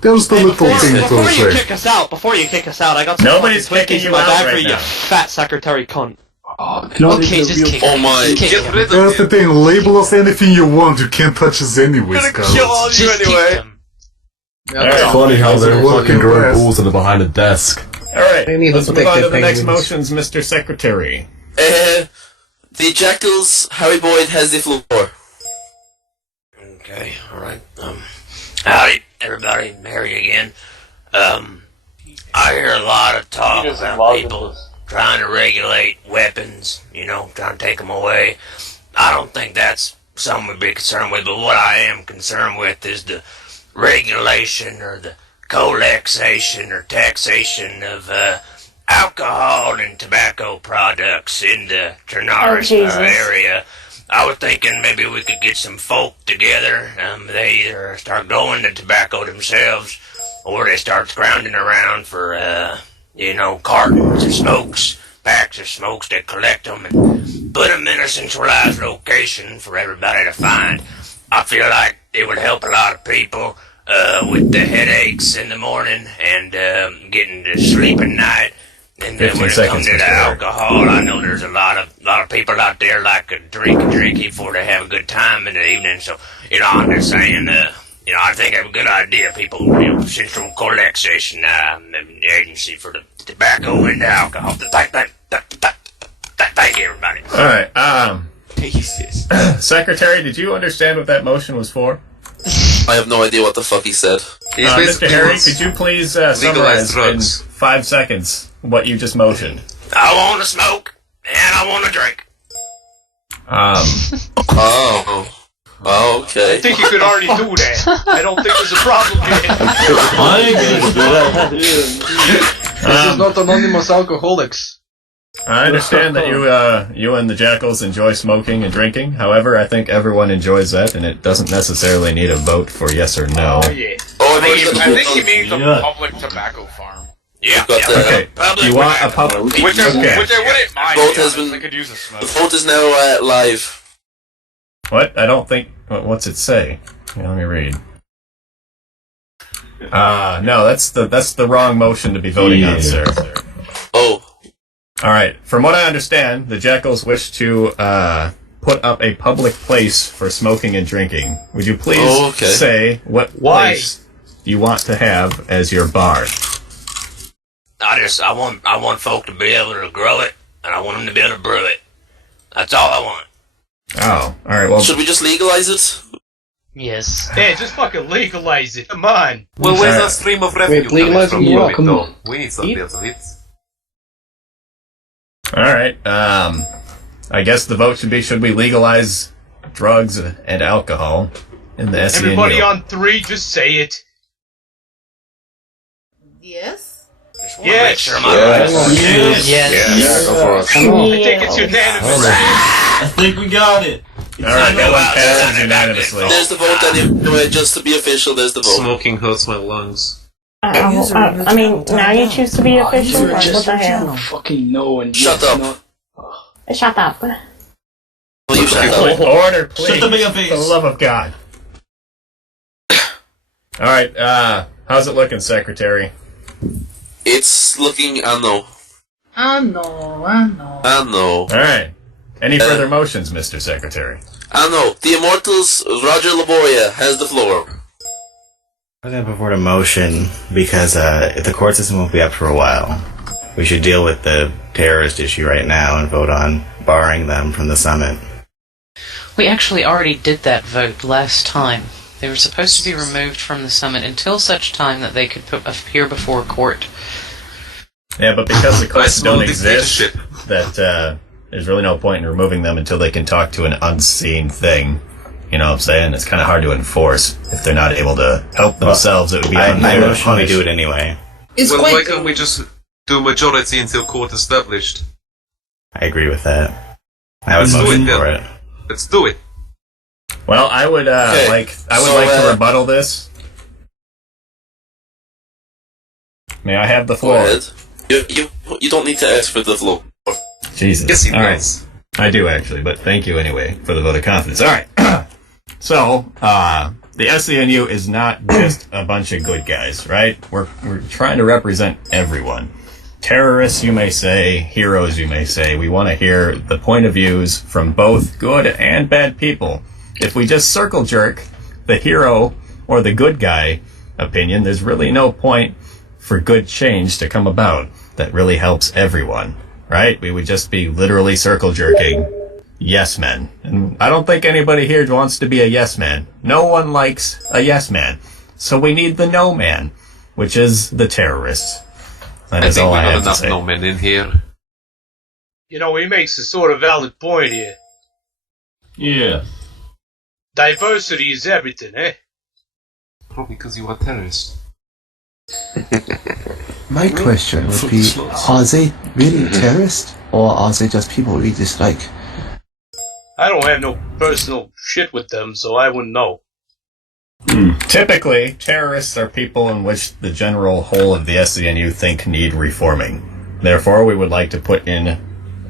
There's the little thing Before to you say. kick us out, I got some Nobody's fucking kicking Twinkies you in my out bag right for you, now. fat secretary cunt. Okay, just kick Oh my. Get rid of That's the him. thing, label us anything you want, you can't touch us anyways, Kill cowards. you anyway. Alright, Funny how they're fucking Red Bulls that are behind the desk. Alright, let's move on to the next penguins. motions, Mr. Secretary. The Jackals, Harry Boyd has the floor. Okay, alright. Howdy, everybody. Harry again. I hear a lot of talk about people trying to regulate weapons, trying to take them away. I don't think that's something we'd be concerned with, but what I am concerned with is the regulation or the collexation or taxation of alcohol and tobacco products in the Ternaris area. I was thinking maybe we could get some folk together. They either start going to tobacco themselves, or they start scrounging around for, cartons of smokes, packs of smokes. They collect them and put them in a centralized location for everybody to find. I feel like it would help a lot of people with the headaches in the morning and getting to sleep at night. And then when it comes to the alcohol, I know there's a lot of people out there like to drink before they have a good time in the evening. So, I'm just saying, I think it's a good idea. People, central collexation agency for the tobacco and the alcohol. Thank you, everybody. Alright, Secretary, did you understand what that motion was for? I have no idea what the fuck he said. Mr. Harry, could you please summarize in 5 seconds what you just motioned? I want to smoke, and I want to drink. Oh, okay. I think you could already do that. I don't think there's a problem here. I ain't gonna do that. This is not anonymous alcoholics. I understand that you and the Jackals enjoy smoking and drinking. However, I think everyone enjoys that, and it doesn't necessarily need a vote for yes or no. Oh, yeah. Oh, I think he means a public tobacco farm. Yeah. Okay. You want a public? Which I wouldn't mind. Vote has been. I could use a smoke. The vote is now live. What? I don't think. What's it say? Here, let me read. No, that's the wrong motion to be voting on, sir. Oh. All right. From what I understand, the Jackals wish to put up a public place for smoking and drinking. Would you please say what place you want to have as your bar? I want folk to be able to grow it, and I want them to be able to brew it. That's all I want. Oh, all right. Well, should we just legalize it? Yes. Yeah, just fucking legalize it. Come on. Well, where's the stream of revenue coming from? Come We need something else of it. all right. I guess the vote should be: should we legalize drugs and alcohol in the S.Z.N.U? Everybody on 3, just say it. Yes. Yes. Yes. Go for it. I think it's unanimous. I think we got it. Alright, no one passes unanimously. There's the vote anyway, just to be official, there's the vote. Smoking hurts my lungs. I mean, now you choose to be official, or what the hell? Fucking no and Shut up. Shut up. Will you shut up? Order, please. Shut up in your face. For the love of God. Alright, how's it looking, Secretary? It's looking, I know. I know. Alright. Any further motions, Mr. Secretary? I know. The Immortals, Roger Laboria, has the floor. I'm going to put forward a motion because if the court system won't be up for a while, we should deal with the terrorist issue right now and vote on barring them from the summit. We actually already did that vote last time. They were supposed to be removed from the summit until such time that they could appear before court. Yeah, but because the courts don't exist, that there's really no point in removing them until they can talk to an unseen thing. You know what I'm saying? It's kind of hard to enforce if they're not able to help themselves. It would be unfair to motion we punish. do it anyway. Well, why can't we just do majority until court established? I agree with that. I would Let's do motion it, for then. it. Let's do it. Well, I would like to rebuttal this. May I have the floor? Go ahead. You don't need to ask for the floor. Jesus. Yes, he All right. does. I do actually, but thank you anyway for the vote of confidence. All right. So, the S.Z.N.U. is not just a bunch of good guys, right? We're trying to represent everyone. Terrorists, you may say, heroes, you may say. We want to hear the point of views from both good and bad people. If we just circle jerk the hero or the good guy opinion, there's really no point for good change to come about that really helps everyone, right? We would just be literally circle jerking yes men. And I don't think anybody here wants to be a yes man. No one likes a yes man. So we need the no man, which is the terrorists. That is all I have to say. No men in here. You know, he makes a sort of valid point here. Yeah. Diversity is everything, eh? Probably because you are terrorists. My question would be, are they really terrorists, or are they just people we dislike? I don't have no personal shit with them, so I wouldn't know. Typically, terrorists are people in which the general whole of the S.Z.N.U. think need reforming. Therefore, we would like to put in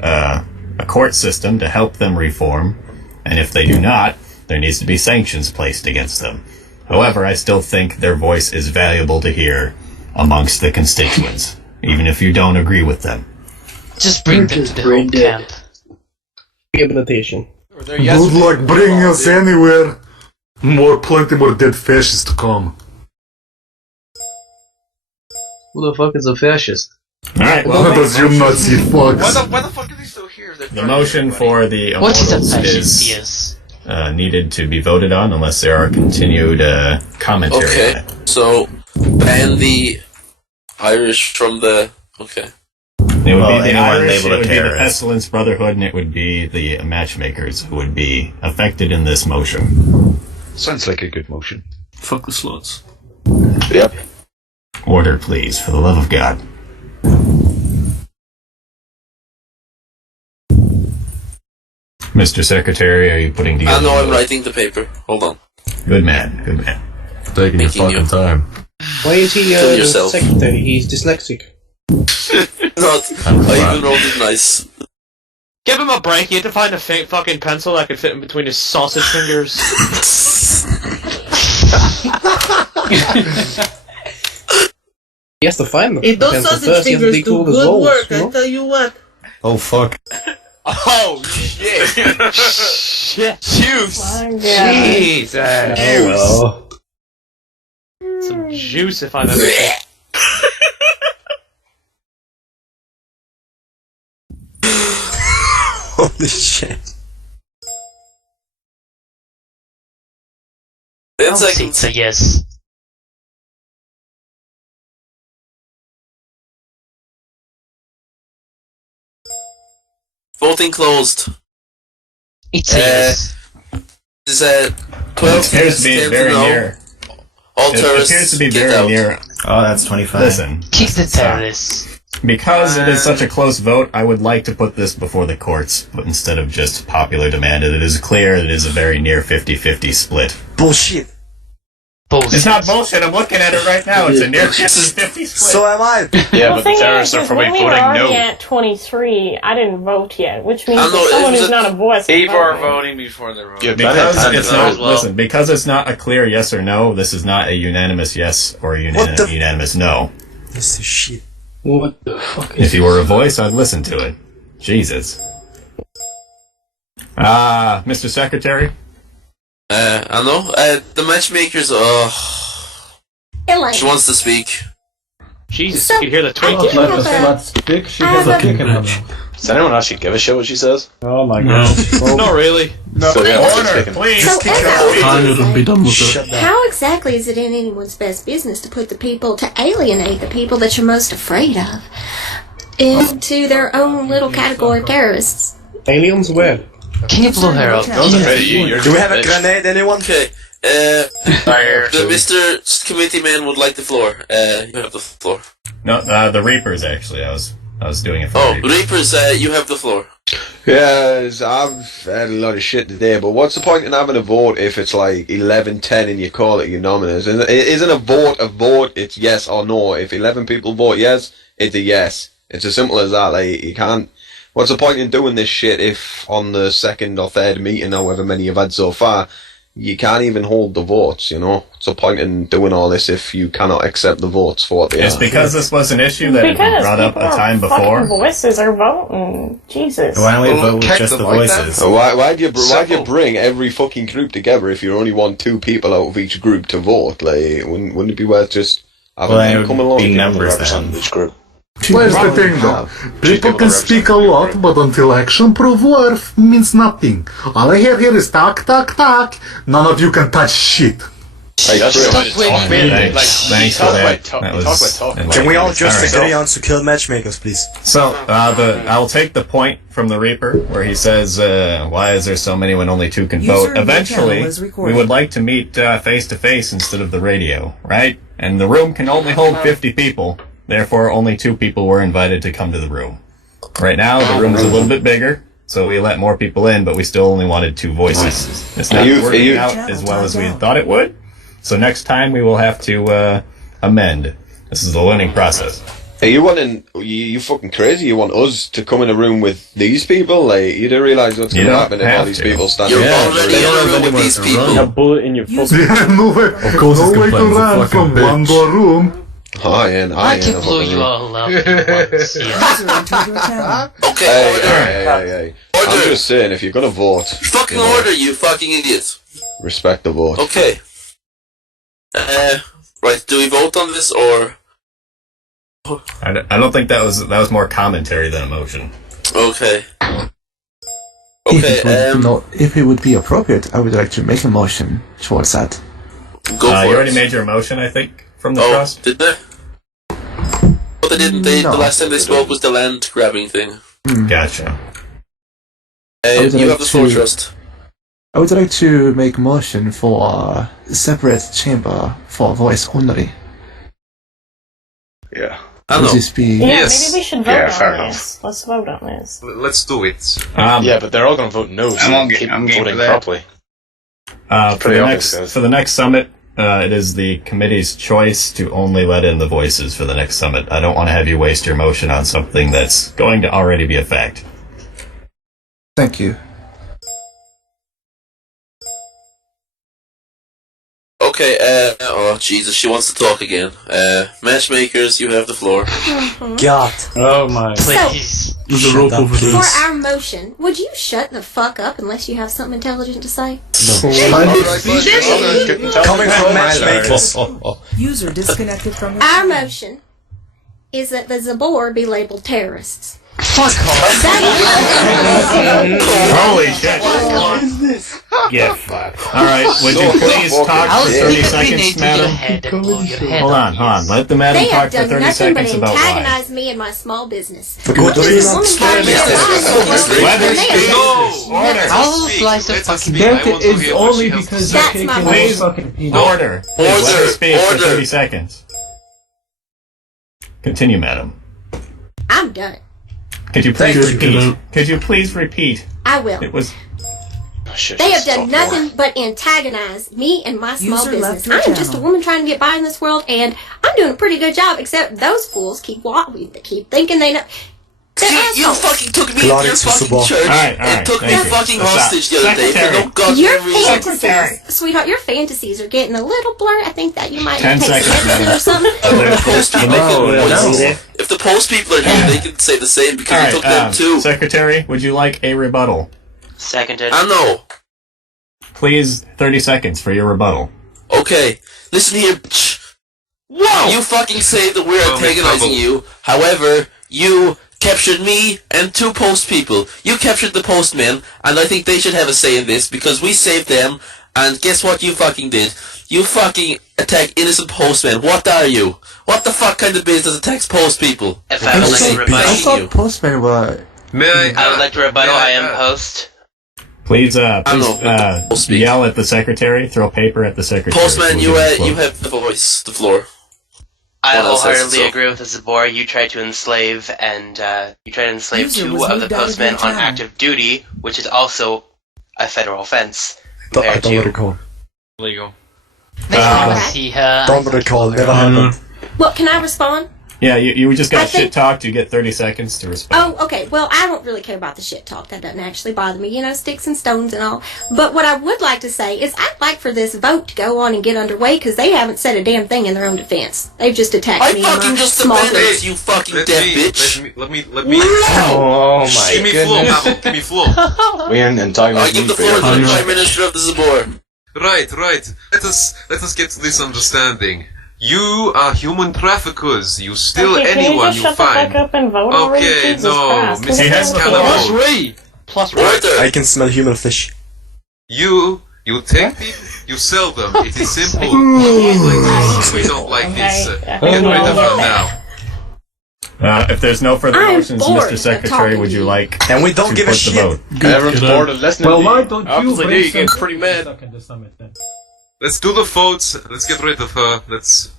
a court system to help them reform, and if they do not, there needs to be sanctions placed against them. However, I still think their voice is valuable to hear amongst the constituents, even if you don't agree with them. Just bring them to the home camp. Rehabilitation. Good luck bringing us anywhere. Plenty more dead fascists to come. Who the fuck is a fascist? Alright, well, does you Nazi fucks? Why the fuck are they still here? The motion for the What is a immortals fascist? is needed to be voted on unless there are continued commentary Okay, on it. so ban the Irish from the... Okay. It would be the anyone Irish, labeled it a would be the terrorist. Pestilence Brotherhood, and it would be the matchmakers who would be affected in this motion. Sounds like a good motion. Fuck the slots. Yep. Order, please, for the love of God. Mr. Secretary, are you putting together... I know I'm writing the paper. Hold on. Good man, good man. Taking your fucking time. Why is he Kill the yourself. secretary? He's dyslexic. Not. I even wrote it nice. Give him a break. He had to find a fucking pencil that could fit in between his sausage fingers. He has to find them. Hey, those pencil sausage first. He has to fingers dig do all his good rolls, work, you know? I tell you what. Oh, fuck. Oh shit! Shit! Juice! My God. Jesus! Oh well. Some juice, if I've ever seen. Holy shit. 10 seconds. It's a yes. Voting closed. It's a yes. Is that It 12 appears to be 10 very to no. near. All It terrorists appears to be get very out. near. Oh, that's 25. Listen, Kick the terrorists. because it is such a close vote, I would like to put this before the courts, but instead of just popular demand. It is clear that it is a very near 50-50 split. Bullshit. bullshit. It's not bullshit. I'm looking at it right now. It's a near 50-50 split. So am I. Yeah, The but the thing terrorists is, are probably when we were voting already no. at 23, I didn't vote yet, which means I know, that someone it was who's a- not a voice. People are voting. voting before they're voting. Yeah, Because it's not as well. listen. Because it's not a clear yes or no. This is not a unanimous yes or a unanimous no. This is shit. What the fuck If you were a voice, I'd listen to it. Jesus. Mr. Secretary. I know. The matchmakers. Elaine. She wants to speak. Jesus, So, you could hear the I twink. do have a- speak, she I has have a a- kick in her mouth. Does anyone actually give a shit what she says? Oh my god. Not really. No. So, yeah, Order, taken. please. So, Be done with Shut down. how exactly is it in anyone's best business to put the people, to alienate the people that you're most afraid of into their own little category of terrorists? Aliens where? Can you blow her out? Don't afraid of you. You're Do we have a bitch. grenade, anyone? Okay. The Mr. Committee Man would like the floor. You have the floor. No, the Reapers. Actually, I was doing it for Oh, the Reapers. Reapers, you have the floor. Yes, I've had a lot of shit today, but what's the point in having a vote if it's like 11-10 and you call it unanimous? Isn't a vote, it's yes or no. If 11 people vote yes, it's a yes. It's as simple as that. Like, you can't... What's the point in doing this shit if on the second or third meeting, however many you've had so far, you can't even hold the votes, you know? What's the point in doing all this if you cannot accept the votes for what they It's are? because this was an issue that had been Because brought up people a time are fucking before. voices are voting. Jesus. Why don't we Well, vote with kick just them the like that. voices? So why'd you Simple. bring every fucking group together if you only want 2 people out of each group to vote? Like, wouldn't it be worth just having Well, it them would come along? be and numbers represent then. each group. Where's the thing though? People can speak a lot, but until action prove worth means nothing. All I hear here is talk, talk, talk. None of you can touch shit. Hey, That's Chris. right. Talk, man. Thanks. Like, Thanks talk for that. about talk. That You was talk about talk. enlightening. Can we all just All right. agree on to kill matchmakers, please? So, I'll take the point from the Reaper where he says, why is there so many when only 2 can User vote? in your Eventually, channel is we recorded. would like to meet face to face instead of the radio, right? And the room can only hold 50 people. Therefore, only 2 people were invited to come to the room. Right now, the room is a little bit bigger, so we let more people in, but we still only wanted 2 voices. It's not working out as well as we thought it would. So next time we will have to amend. This is a learning process. Hey, you fucking crazy? You want us to come in a room with these people? Like, you don't realize what's You going to don't happen if all have these to. people stand You're up. already in a room with these people. A bullet in your Yeah, no way. No way to run from one door room. I ain't. I can blow you all up at once. Yeah. User entered your channel. Okay, order. Hey. I'm just saying, if you're gonna vote, Fucking order, you fucking idiot. respect the vote. Okay. Right, do we vote on this or... I don't think that was more commentary than a motion. Okay. If it would be appropriate, I would like to make a motion towards that. Go for You it. already made your motion, I think, from the Oh, trust. did they? But they didn't. The last time they spoke was the land grabbing thing. Gotcha. would You like have the floor, to- Trust. I would like to make a motion for a separate chamber for voice only. Yeah. I Would know. this be... Yeah, Yes. maybe we should vote Yeah, on fair this. Let's vote on this. Let's do it. Yeah, but they're all going to vote no, so I'm keep game voting for that. properly. For Pretty the obvious, guys. for the next summit, it is the committee's choice to only let in the voices for the next summit. I don't want to have you waste your motion on something that's going to already be a fact. Thank you. Okay, oh Jesus, she wants to talk again. Matchmakers, you have the floor. God. Oh my. Please. There's a rope over For there. our motion, would you shut the fuck up unless you have something intelligent to say? Coming from matchmakers. User disconnected from your Our channel. motion is that the Zabor be labeled terrorists. Holy shit! Get fucked. Alright, would you please talk for 30 seconds, madam? Hold on. Let the madam They talk have for done 30 nothing but seconds about why. antagonize me and my small business. For good This reason. woman called me a Whether and they are Order. I'll slice a fucking That is only because That's my Please, motion. order. Please let her speak for Order. 30 seconds. Continue, madam. I'm done. Could you please repeat? Could you please repeat? I will. It was... They have done nothing but antagonize me and my small User left business. your I'm just a channel. woman trying to get by in this world, and I'm doing a pretty good job, except those fools keep thinking they know. You fucking took me to Claudia your fucking Sussubo. church Alright, and took me thank you. fucking Let's hostage the stop. other day for Secretary. no goddamn Your reason. fantasies, sweetheart, your fantasies are getting a little blurred. I think that you might 10 take some seconds, medicine madam. or something. If the post people are here, they can say the same because you took them too. Secretary, would you like a rebuttal? Seconded. I know. Please, 30 seconds for your rebuttal. Okay, listen here, bitch. Whoa! You fucking say that we're Oh, antagonizing McDouble. you. However, you captured me and 2 post people. You captured the postmen, and I think they should have a say in this because we saved them. And guess what you fucking did? You fucking attack innocent postmen. What are you? What the fuck kind of business attacks post people? If I would like to I rebuttal, thought postmen were. May I would like to rebuttal. may I am host. Please, know, speak. yell at the secretary. Throw paper at the secretary. Postman, so we you can vote. you have the voice, the floor. I What else has wholeheartedly so? agree with the Zabor. You tried to enslave, and you tried to enslave User 2 was of the moved out of postmen your on channel. active duty, which is also a federal offense. I Compared don't to recall. Legal. See her. Don't recall. Never happened. Well, can I respond? Yeah, you just I got think- shit talked. You get 30 seconds to respond. Oh, okay. Well, I don't really care about the shit talk. That doesn't actually bother me. You know, sticks and stones and all. But what I would like to say is I'd like for this vote to go on and get underway because they haven't said a damn thing in their own defense. They've just attacked I me and fucking my just small defended business. you fucking Let deaf me, bitch. let me. Oh my Give me floor, Mabel. Give me floor. We ain't I antagonizing give the floor to the Prime Minister of the Zabor. Right. Let us get to this understanding. You are human traffickers. You steal Okay, can you anyone just you shut the find. fuck up and vote already? Okay, Jesus no, Christ. Mrs. He has the Excalibur. Plus Order. I can smell human flesh. You take people, you sell them. It is simple. We don't like this. Get rid of her now. If there's no further I'm motions, bored Mr. of Secretary, talking would to you you. like And we don't to give a put the shit. vote? Everyone's bored of listening. Well, to why you. don't you Obviously, bring you get some pretty mad. stuff in the summit then? Let's do the votes. Let's get rid of her. Let's.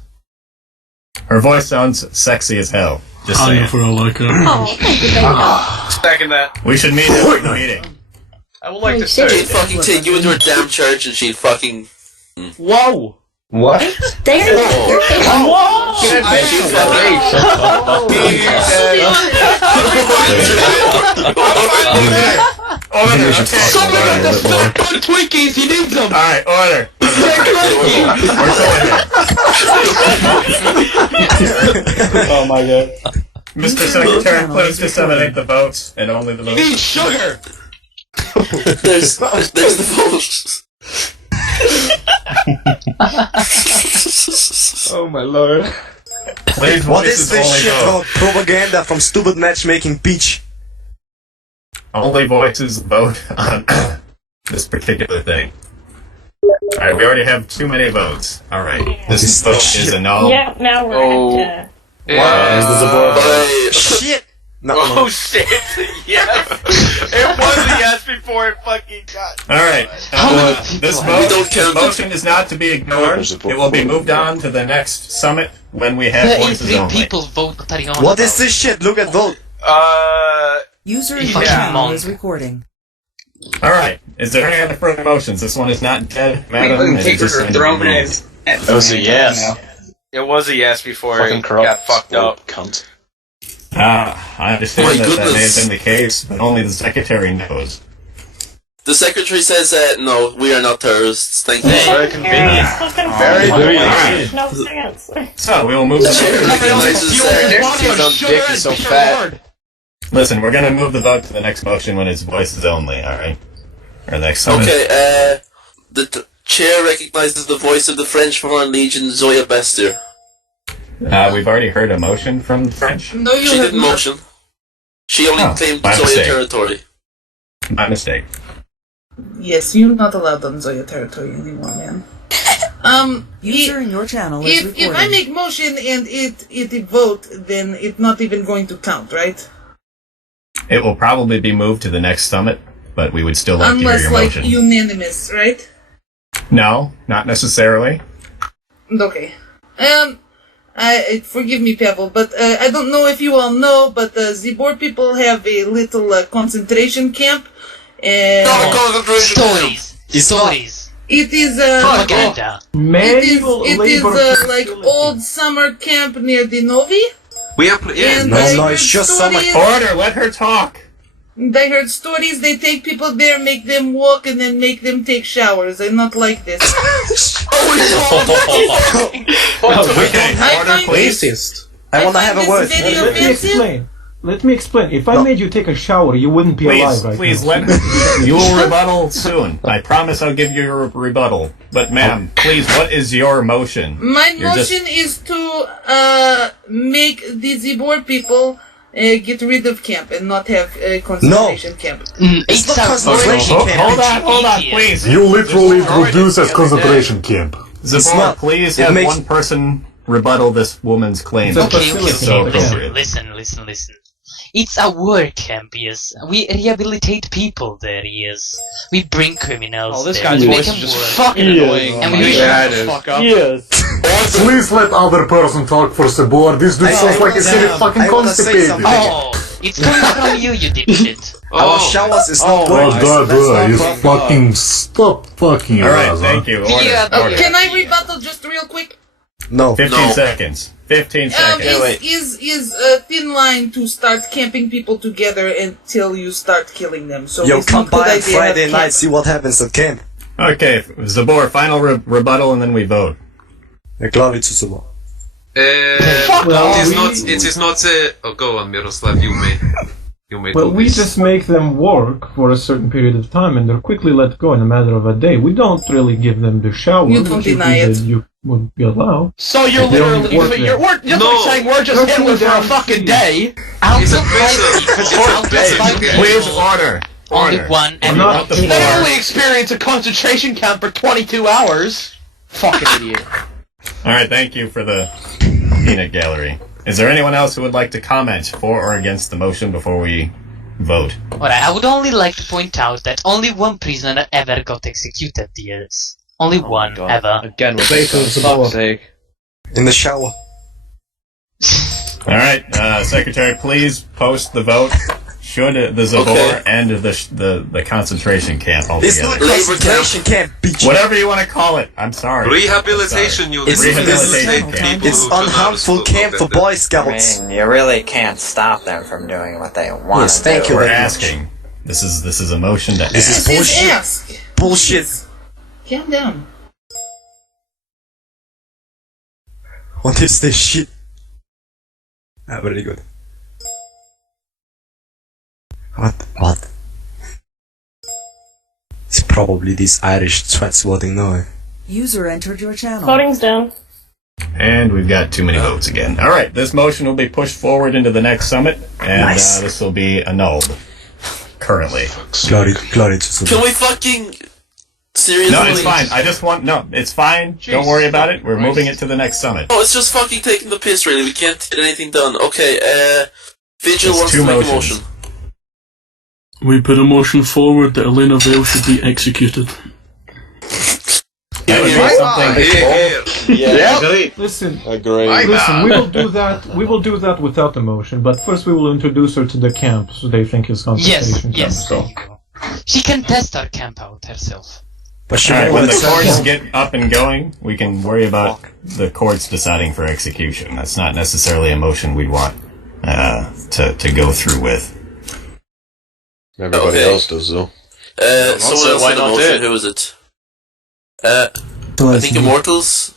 Her voice sounds sexy as hell. Just saying. I like her. Oh, thank you, baby. Second that. We should meet after the meeting. I would like to Shit. She'd fucking take you into her damn church and she'd fucking. Whoa! What? There you go. Whoa! Somebody got the fat bun Twinkies. He needs them. Alright, order. Oh my god. Mr. Secretary, please disseminate the votes and only the He votes. needs sugar. There's the votes. Oh my lord. Please, What voices is this only shit vote. about propaganda from stupid matchmaking peach? Only voices vote on this particular thing. Alright, we already have too many votes. Alright, this vote is a no. Yep, now we're at Bye. Shit! No, Oh shit! Yes, it was a yes before it fucking got. Alright, this We don't vote, count motion is not to be ignored. It will be moved on to the next summit when we have voices 33 only. people vote Tarion. What is this shit? Look at vote. User in Yeah. your channel Monk. is recording. Alright, is there any other further motions? This one is not dead, madam. Wouldn't It take is her just to in throw the me rules. in. That was a yes. It was a yes before Fucking it corrupt. got fucked up. Cunt. I understand My that may have goodness. been the case, but only the secretary knows. The secretary says that no, we are not terrorists. Thank you. Very convenient. Very Alright, no chance. so we will move the Recognizes that. She's on dick is so fat. Listen, we're gonna move the vote to the next motion when it's voices only, alright? Or the next summit. Okay, the chair recognizes the voice of the French Foreign Legion, Zoya Bester. We've already heard a motion from the French. No, you She have didn't not. motion. She only Oh, claimed my Zoya mistake. territory. My mistake. Yes, you're not allowed on Zoya territory anymore, man. User in your channel is recording. If I make motion and it vote, then it's not even going to count, right? It will probably be moved to the next summit, but we would still like to hear Unless your like motion. unanimous, right? No, not necessarily. Okay. Forgive me, Pavel, but I don't know if you all know, but the Zibor people have a little concentration camp And Stories. Stories. it is Propaganda. it is like old summer camp near the Novi. We are And No, I no, heard it's just summer. stories- Order, let her talk. I heard stories. They take people there, make them walk, and then make them take showers. I not like this. Okay, order, please. I want to have a word. Very Let me offensive. explain. Let me explain. If I made you take a shower, you wouldn't be Please, alive right please, now. you will rebuttal soon. I promise I'll give you your rebuttal. But ma'am, please, what is your motion? My You're just- motion is to make the Zibor people get rid of camp and not have a concentration camp. It's not a concentration work camp. Hold on, please. You literally introduce as concentration camp. Zabor, not. please It have makes- one person rebuttal this woman's claim. Okay, So appropriate. Listen. It's a work camp, yes. We rehabilitate people there, yes. We bring criminals Oh, this there. guy's We make voice them is just work. fucking annoying. And we Shut the fuck up. Please let other person talk for Sabor. This dude sounds like he's getting fucking I wanna say constipated. something. Oh, it's coming from you, you dipshit. Our showers is not Oh, working. you fucking stop fucking All right, around, thank you. Order, Yeah, order. Can I rebuttal just real quick? No. 15 seconds. 15 seconds. Is a thin line to start camping people together until you start killing them. So Yo, it's come not good by on idea Friday have night, camp. see what happens at camp. Okay, Zabor, final rebuttal, and then we vote. Glory to Sabor. It is not. Oh, go on, Miroslav. You may. You may Well, do we this. just make them work for a certain period of time, and they're quickly let go in a matter of a day. We don't really give them the shower. You don't which if deny we it. did, you would be allowed. So you're They only literally, work there. you're like saying we're just Working Hitler for a down fucking the day. It's a prison. Please order. Only Order. one I'm and not the They floor. only experience a concentration camp for 22 hours. Fucking idiot. All right, thank you for the peanut gallery. Is there anyone else who would like to comment for or against the motion before we vote? Alright, I would only like to point out that only one prisoner ever got executed, yes. Only one, ever. Again, with fuck's sake. In the shower. All right, Secretary, please post the vote. Should the Zabor end the concentration camp It's not altogether? concentration camp, bitch. Whatever you want to call it. I'm sorry. Rehabilitation, you rehabilitate people. It's who do not unharmful look camp at for them. Boy Scouts. You really can't stop them from doing what they want. Yes, thank you We're very much. asking. This is a motion to This ask. is bullshit. Ask. Bullshit. Calm down. What is this shit? Ah, very good. What? It's probably these Irish twats voting no. User entered your channel. Voting's done. And we've got too many votes again. All right, this motion will be pushed forward into the next summit, and Nice. this will be annulled. Currently. Glory to Sabor. Can we fucking seriously? No, it's fine. It's fine. Don't worry about it. We're moving it to the next summit. Oh, it's just fucking taking the piss, really. We can't get anything done. Okay, Vigil It's wants two to make a motions. motion. We put a motion forward that Elena Vale should be executed. That would be something. Yeah. Listen, Agree. listen. We will do that. We will do that without a motion. But first, we will introduce her to the camp, so they think it's concentration camp. Yes. So. She can test our camp out herself. But she All right, won't when the accept courts it. get up and going, we can worry about the courts deciding for execution. That's not necessarily a motion we'd want to go through with. Everybody Okay. else does though. Someone else why had a not motion. do it? Who was it? I think Immortals?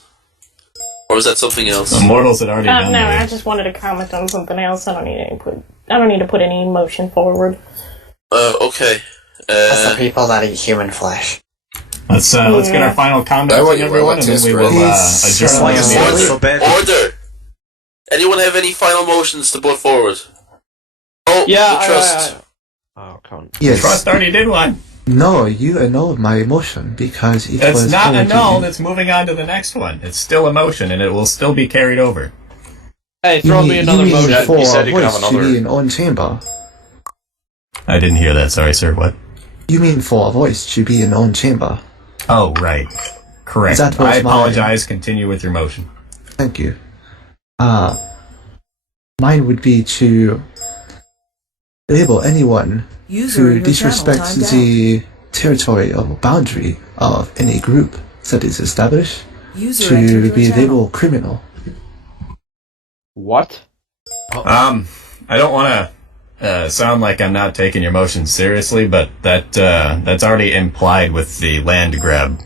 Or was that something else? Immortals had already done No, theirs. I just wanted to comment on something else. I don't need to put any motion forward. Okay. That's the people that eat human flesh. Let's get our final comments I want from you everyone, and then we will adjourn why you the say meeting. it's so bad. Order! Anyone have any final motions to put forward? Oh, Yeah, the trust. Oh, come on. Yes. Trust already did one. No, you annulled my motion because it It's was not going to annulled. be- It's moving on to the next one. It's still a motion, and it will still be carried over. Hey, throw me another you mean motion. for You said you could voice have to another. be in own chamber. I didn't hear that. Sorry, sir. What? You mean for a voice to be in own chamber. Oh, right. Correct. That was I my- apologize. Continue with your motion. Thank you. Mine would be to label anyone User in who your channel disrespects timed out. the territory or boundary of any group that is established User entered to your be channel. labeled criminal. What? I don't want to sound like I'm not taking your motion seriously, but that's already implied with the land grab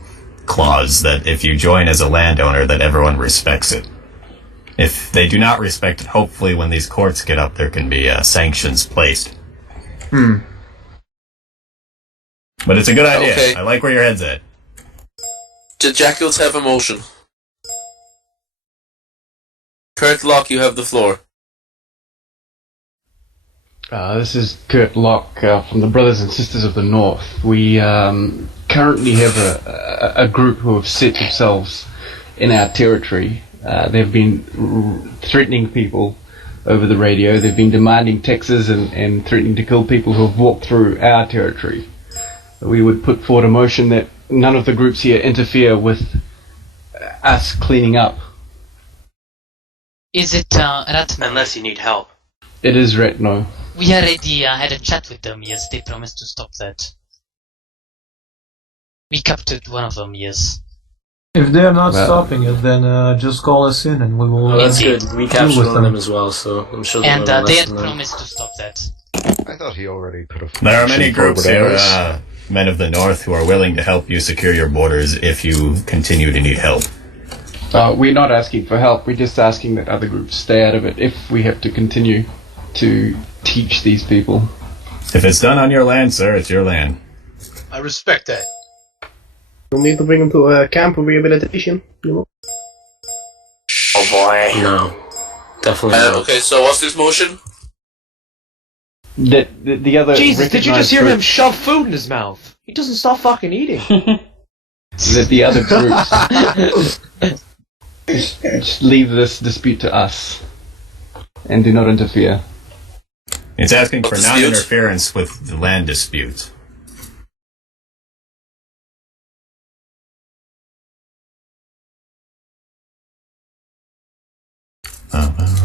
clause that if you join as a landowner, that everyone respects it. If they do not respect it, hopefully when these courts get up, there can be sanctions placed. But it's a good idea. Okay. I like where your head's at. The Jackals have a motion. Kurt Locke, you have the floor. This is Kurt Locke from the Brothers and Sisters of the North. We currently have a group who have set themselves in our territory. They've been threatening people over the radio. They've been demanding taxes and threatening to kill people who have walked through our territory. We would put forward a motion that none of the groups here interfere with us cleaning up. Is it Ratman? Unless you need help. It is Retno. We already had a chat with them, yes, they promised to stop that. We captured one of them, yes. If they're not Well- stopping it, then just call us in and we will. Oh, that's Indeed. good. We deal captured with one of them them. as well, so I'm sure And they'll learn a they had lesson then. promised to stop that. I thought he already put a. There are many motion groups forward here, ours. men of the North, who are willing to help you secure your borders if you continue to need help. We're not asking for help. We're just asking that other groups stay out of it if we have to continue to teach these people. If it's done on your land, sir, it's your land. I respect that. You'll need to bring them to a camp of rehabilitation, you know? Oh boy. No. Definitely not. Okay, so what's this motion? The other Jesus, did you just recognized hear him groups- shove food in his mouth? He doesn't stop fucking eating. that the other groups just leave this dispute to us and do not interfere. It's asking for Dispute? non-interference with the land dispute. No,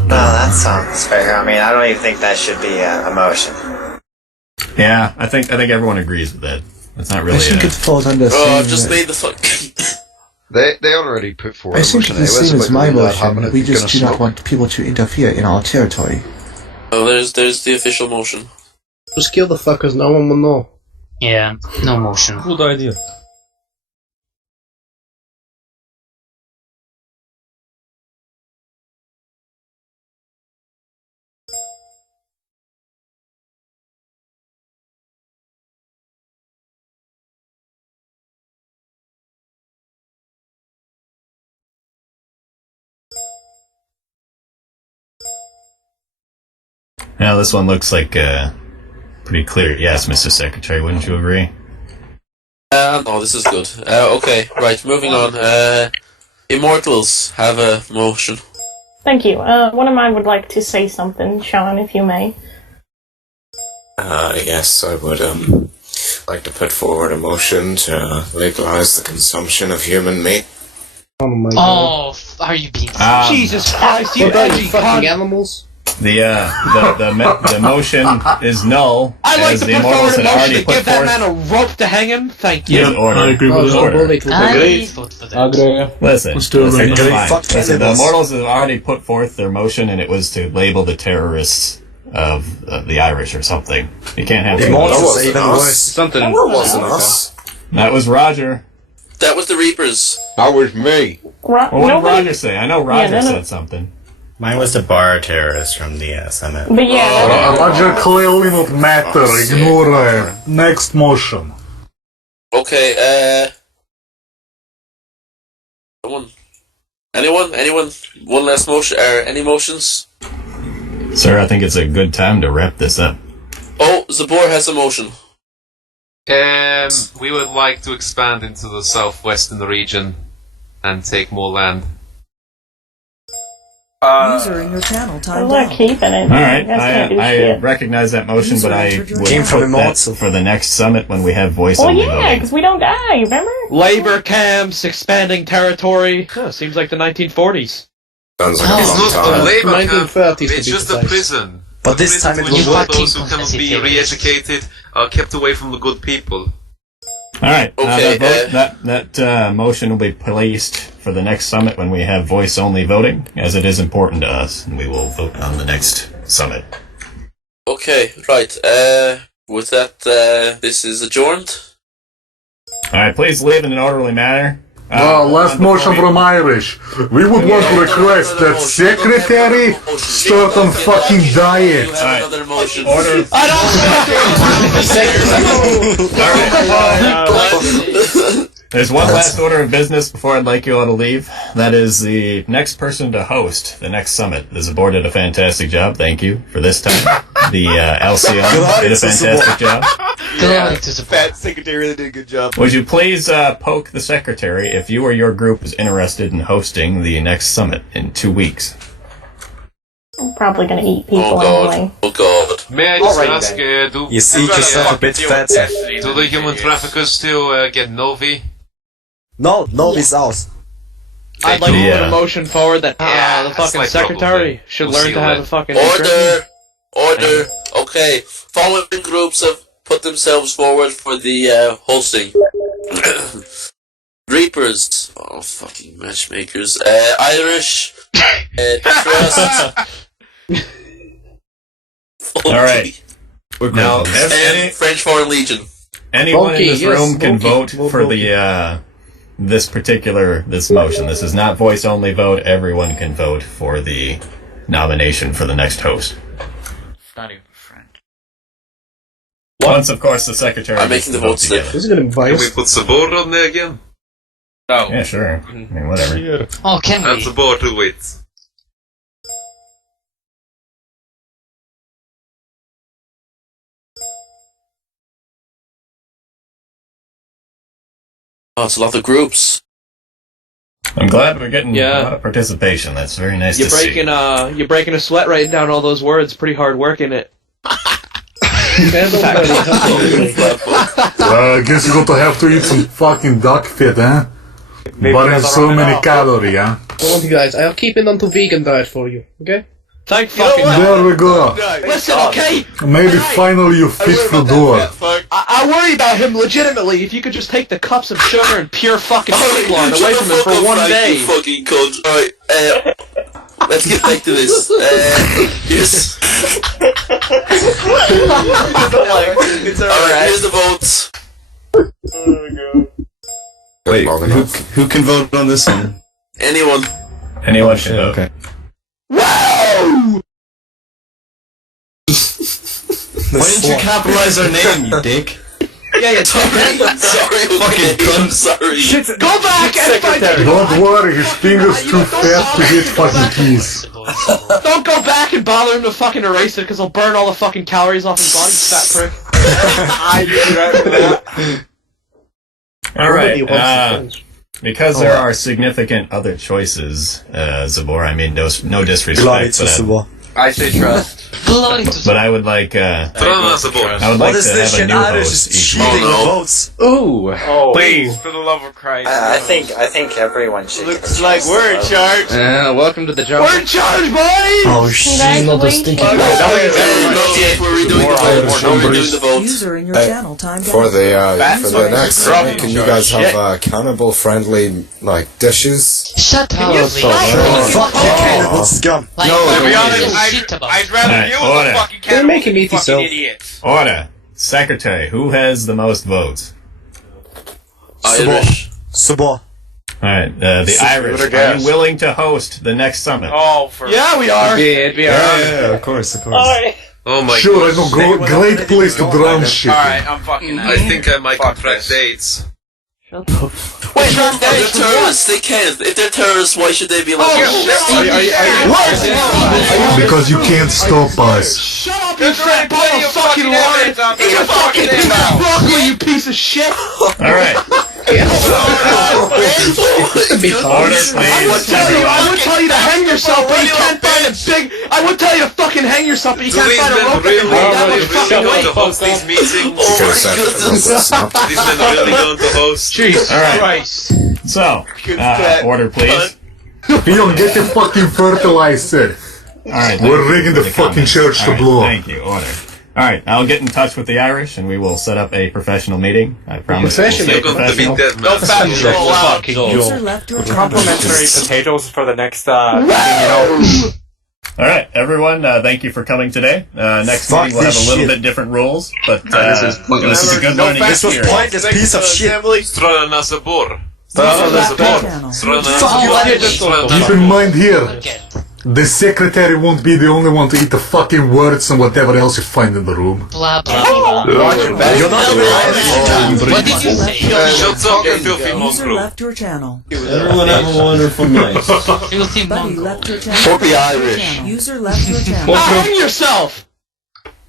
that sounds fair. I mean, I don't even think that should be a motion. Yeah, I think everyone agrees with that. That's not I really. think it falls under Oh, saying I've just that- made the fuck. They already put forward I a think motion it's the anyway, same so as my why would that happen motion. if We you're just gonna do not smoke? want people to interfere in our territory. Oh, there's the official motion. Just kill the fuckers, no one will know. Yeah, no motion. Good idea. Now this one looks like pretty clear. Yes, Mr. Secretary, wouldn't you agree? No, this is good. Okay, right, moving on. Immortals have a motion. Thank you. One of mine would like to say something, Sean, if you may. Yes, I would like to put forward a motion to legalize the consumption of human meat. Oh my Oh, are you being Jesus Christ, you What about edgy you fucking cunt. animals? The motion is null. I'd like as to the put forward Immortals a had motion already to put give that forth. man a rope to hang him. Thank you. Yes, order. I agree with that. Order. I vote for that. Agree. Listen, Let's do it listen, right it's now. fine. Fuck Listen, the cannibals. Immortals have already put forth their motion, and it was to label the terrorists of the Irish or something. You can't have two Immortals votes. are even worse. Something That wasn't wasn't us. That was Roger. That was the Reapers. That was me. What did Nobody. Roger say? I know Roger no, no. said something. Mine was the bar terrorist from the summit. But yeah, Roger clearly not matter. Ignore next motion. Okay, someone. Anyone? One last motion, any motions? Sir, I think it's a good time to wrap this up. Oh, Zabor has a motion. We would like to expand into the southwestern region and take more land. User in your channel timed we're out. keeping it. All right, That's gonna do I shit. recognize that motion, but I would Came from put that Immortal. for the next summit when we have voice Well, only yeah, voting. because we don't die, remember? Labor camps, expanding territory. Huh, seems like the 1940s. Sounds like Oh. a It's long not a time. labor camp, 1930s to it's be just a precise. prison. But this time it Which will work. those who cannot be re-educated are kept away from the good people. Alright, Okay, that motion will be placed for the next summit when we have voice-only voting, as it is important to us, and we will vote on the next summit. Okay, right. With that, this is adjourned. Alright, please leave in an orderly manner. Last motion from Irish. We would want to request that secretary start on fucking diet. Another motion. Order. There's one last order of business before I'd like you all to leave. That is the next person to host the next summit. The board did a fantastic job. Thank you for this time. The LCO did a fantastic job. Fat secretary really did a good job. Would you please poke the secretary if you or your group is interested in hosting the next summit in 2 weeks? I'm probably gonna eat people anyway. Oh god. May I just ask, do You see yourself a bit fat. do the human traffickers still get Novi? No, is out. I'd like to put Yeah. a motion forward that the fucking slight secretary problem. should We'll learn see to you have later. a fucking Order. Okay. Following groups have put themselves forward for the hosting. Reapers. Oh, fucking matchmakers. Irish. Trust. Alright. Now, And French Foreign Legion. anyone in this yes, room can Volky. vote for the this motion. This is not voice only vote. Everyone can vote for the nomination for the next host. Not even friend. Once, of course, the secretary. I'm gets making the vote vote slip. together. This is gonna be Can we biased. put Sabor on there again? No. Yeah, sure. I mean, whatever. Oh, can Add we? Sabor to it. Oh, it's a lot of groups. I'm glad we're getting Yeah. a lot of participation. That's very nice to see. You're breaking a sweat writing down all those words. Pretty hard work in it. I guess you're going to have to eat some fucking duck fit, huh? Burning so many calories, huh? Don't want you guys. I'll keep it onto vegan diet for you. Okay? Thank fucking There we go. Listen, okay? Maybe finally you fit for door. I worry about him legitimately. If you could just take the cups of sugar and pure fucking Footlong away from him for one day. You fucking cunt. Alright, let's get back to this. Here's... Alright, here's the votes. Wait, who can vote on this one? Anyone. Anyone should vote. Okay. Wow! Why didn't you capitalize our name, you dick? Yeah, sorry, Fucking cunt. sorry. Go back and fight the Don't worry, his finger's too fat to hit fucking keys. Don't go back and bother him to fucking erase it, because he'll burn all the fucking calories off his body, fat prick. Alright, because there are significant other choices, Zabor, I mean, no disrespect, Glory to but, Sabor. I say trust. Glory to but I would like, I would like What is to this have a shit? new Irish host is each cheating week. with votes. Ooh. Oh, Please. for the love of Christ. I think everyone should. Looks like we're in charge. Welcome to the job. We're in charge, boys! Oh shit. Another stinky We're redoing the votes. User in your channel timed For out. the next summit, can you guys have cannibal friendly like dishes? Shut up. Fuck you, cannibal scum. Like, No, To be no, honest, shit about I'd rather Alright, you order. than fucking You're cannibals, making me you fucking yourself. idiots. Order. Secretary, who has the most votes? Irish. Sabor. Alright, the Irish, are you willing to host the next summit? Oh, for Yeah, we are. Yeah, of course, of course. Oh my Sure, I god. know, great place to drown shit. Alright, I'm fucking I think I might contract AIDS. Wait, they're terrorists. They can't. If they're terrorists, why should they be like? Because you can't stop us. Shut up, you There's fat already ball plenty of of fucking fucking Lauren! evidence out there Eat a to fuck fucking it piece of out. broccoli, you piece of shit! Alright, order, I would please. tell you to hang yourself, but you can't find a big... I would tell you to fucking hang yourself, but you Do can't these find a men rope that can hold that much fucking really going to weight. host these meetings? Oh These men are really going to host? Jesus Alright. Christ. So, order, please. Leon, get the fucking fertilizer. Alright. We're rigging the fucking church to blow up. Thank you. Order. Alright, I'll get in touch with the Irish and we will set up a professional meeting. I promise. We'll stay professional. No fat fucking User left your channel. Complimentary potatoes for the next meeting, you know. Alright, everyone, thank you for coming today. Next Fuck meeting we'll have this a little shit. bit different rules, but This is pointless. this is a good No learning facts. This was experience. pointless piece of shit. Strana Sabor. Keep in mind here, the secretary won't be the only one to eat the fucking words and whatever else you find in the room. Blah blah blah. You're not What did you say? Shut up, you filthy User mongrel. left your channel. Everyone have a wonderful night. Filthy Buddy mongrel. left your channel. Fuck the Irish. User left your channel. Arm yourself!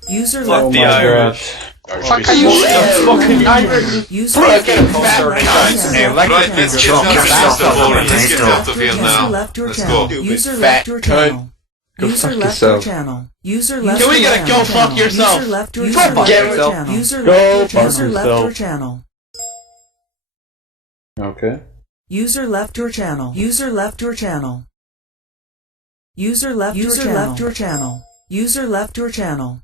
User Fuck left the your channel. Irish. Fuck are you saying? Fucking Irish. User Let's left get your a poster in channel. his name. Like Right, let's get out of Let's get out of here User now. left your Let's channel. go. User left your channel. User left your channel. User left Can we your get a go channel. fuck yourself? User left your Go channel. fuck yourself. User Go left fuck your yourself. channel. Okay. User left your channel. User left your channel. User left your channel. User left your channel.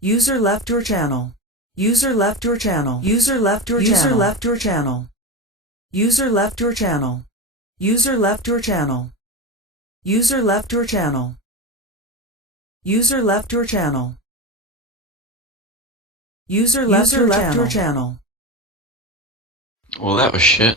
User left your channel. User left your channel. User left your channel. User left your channel. User left your channel. User left your channel. User left your channel. User left your channel. User left your channel. Well, that was shit.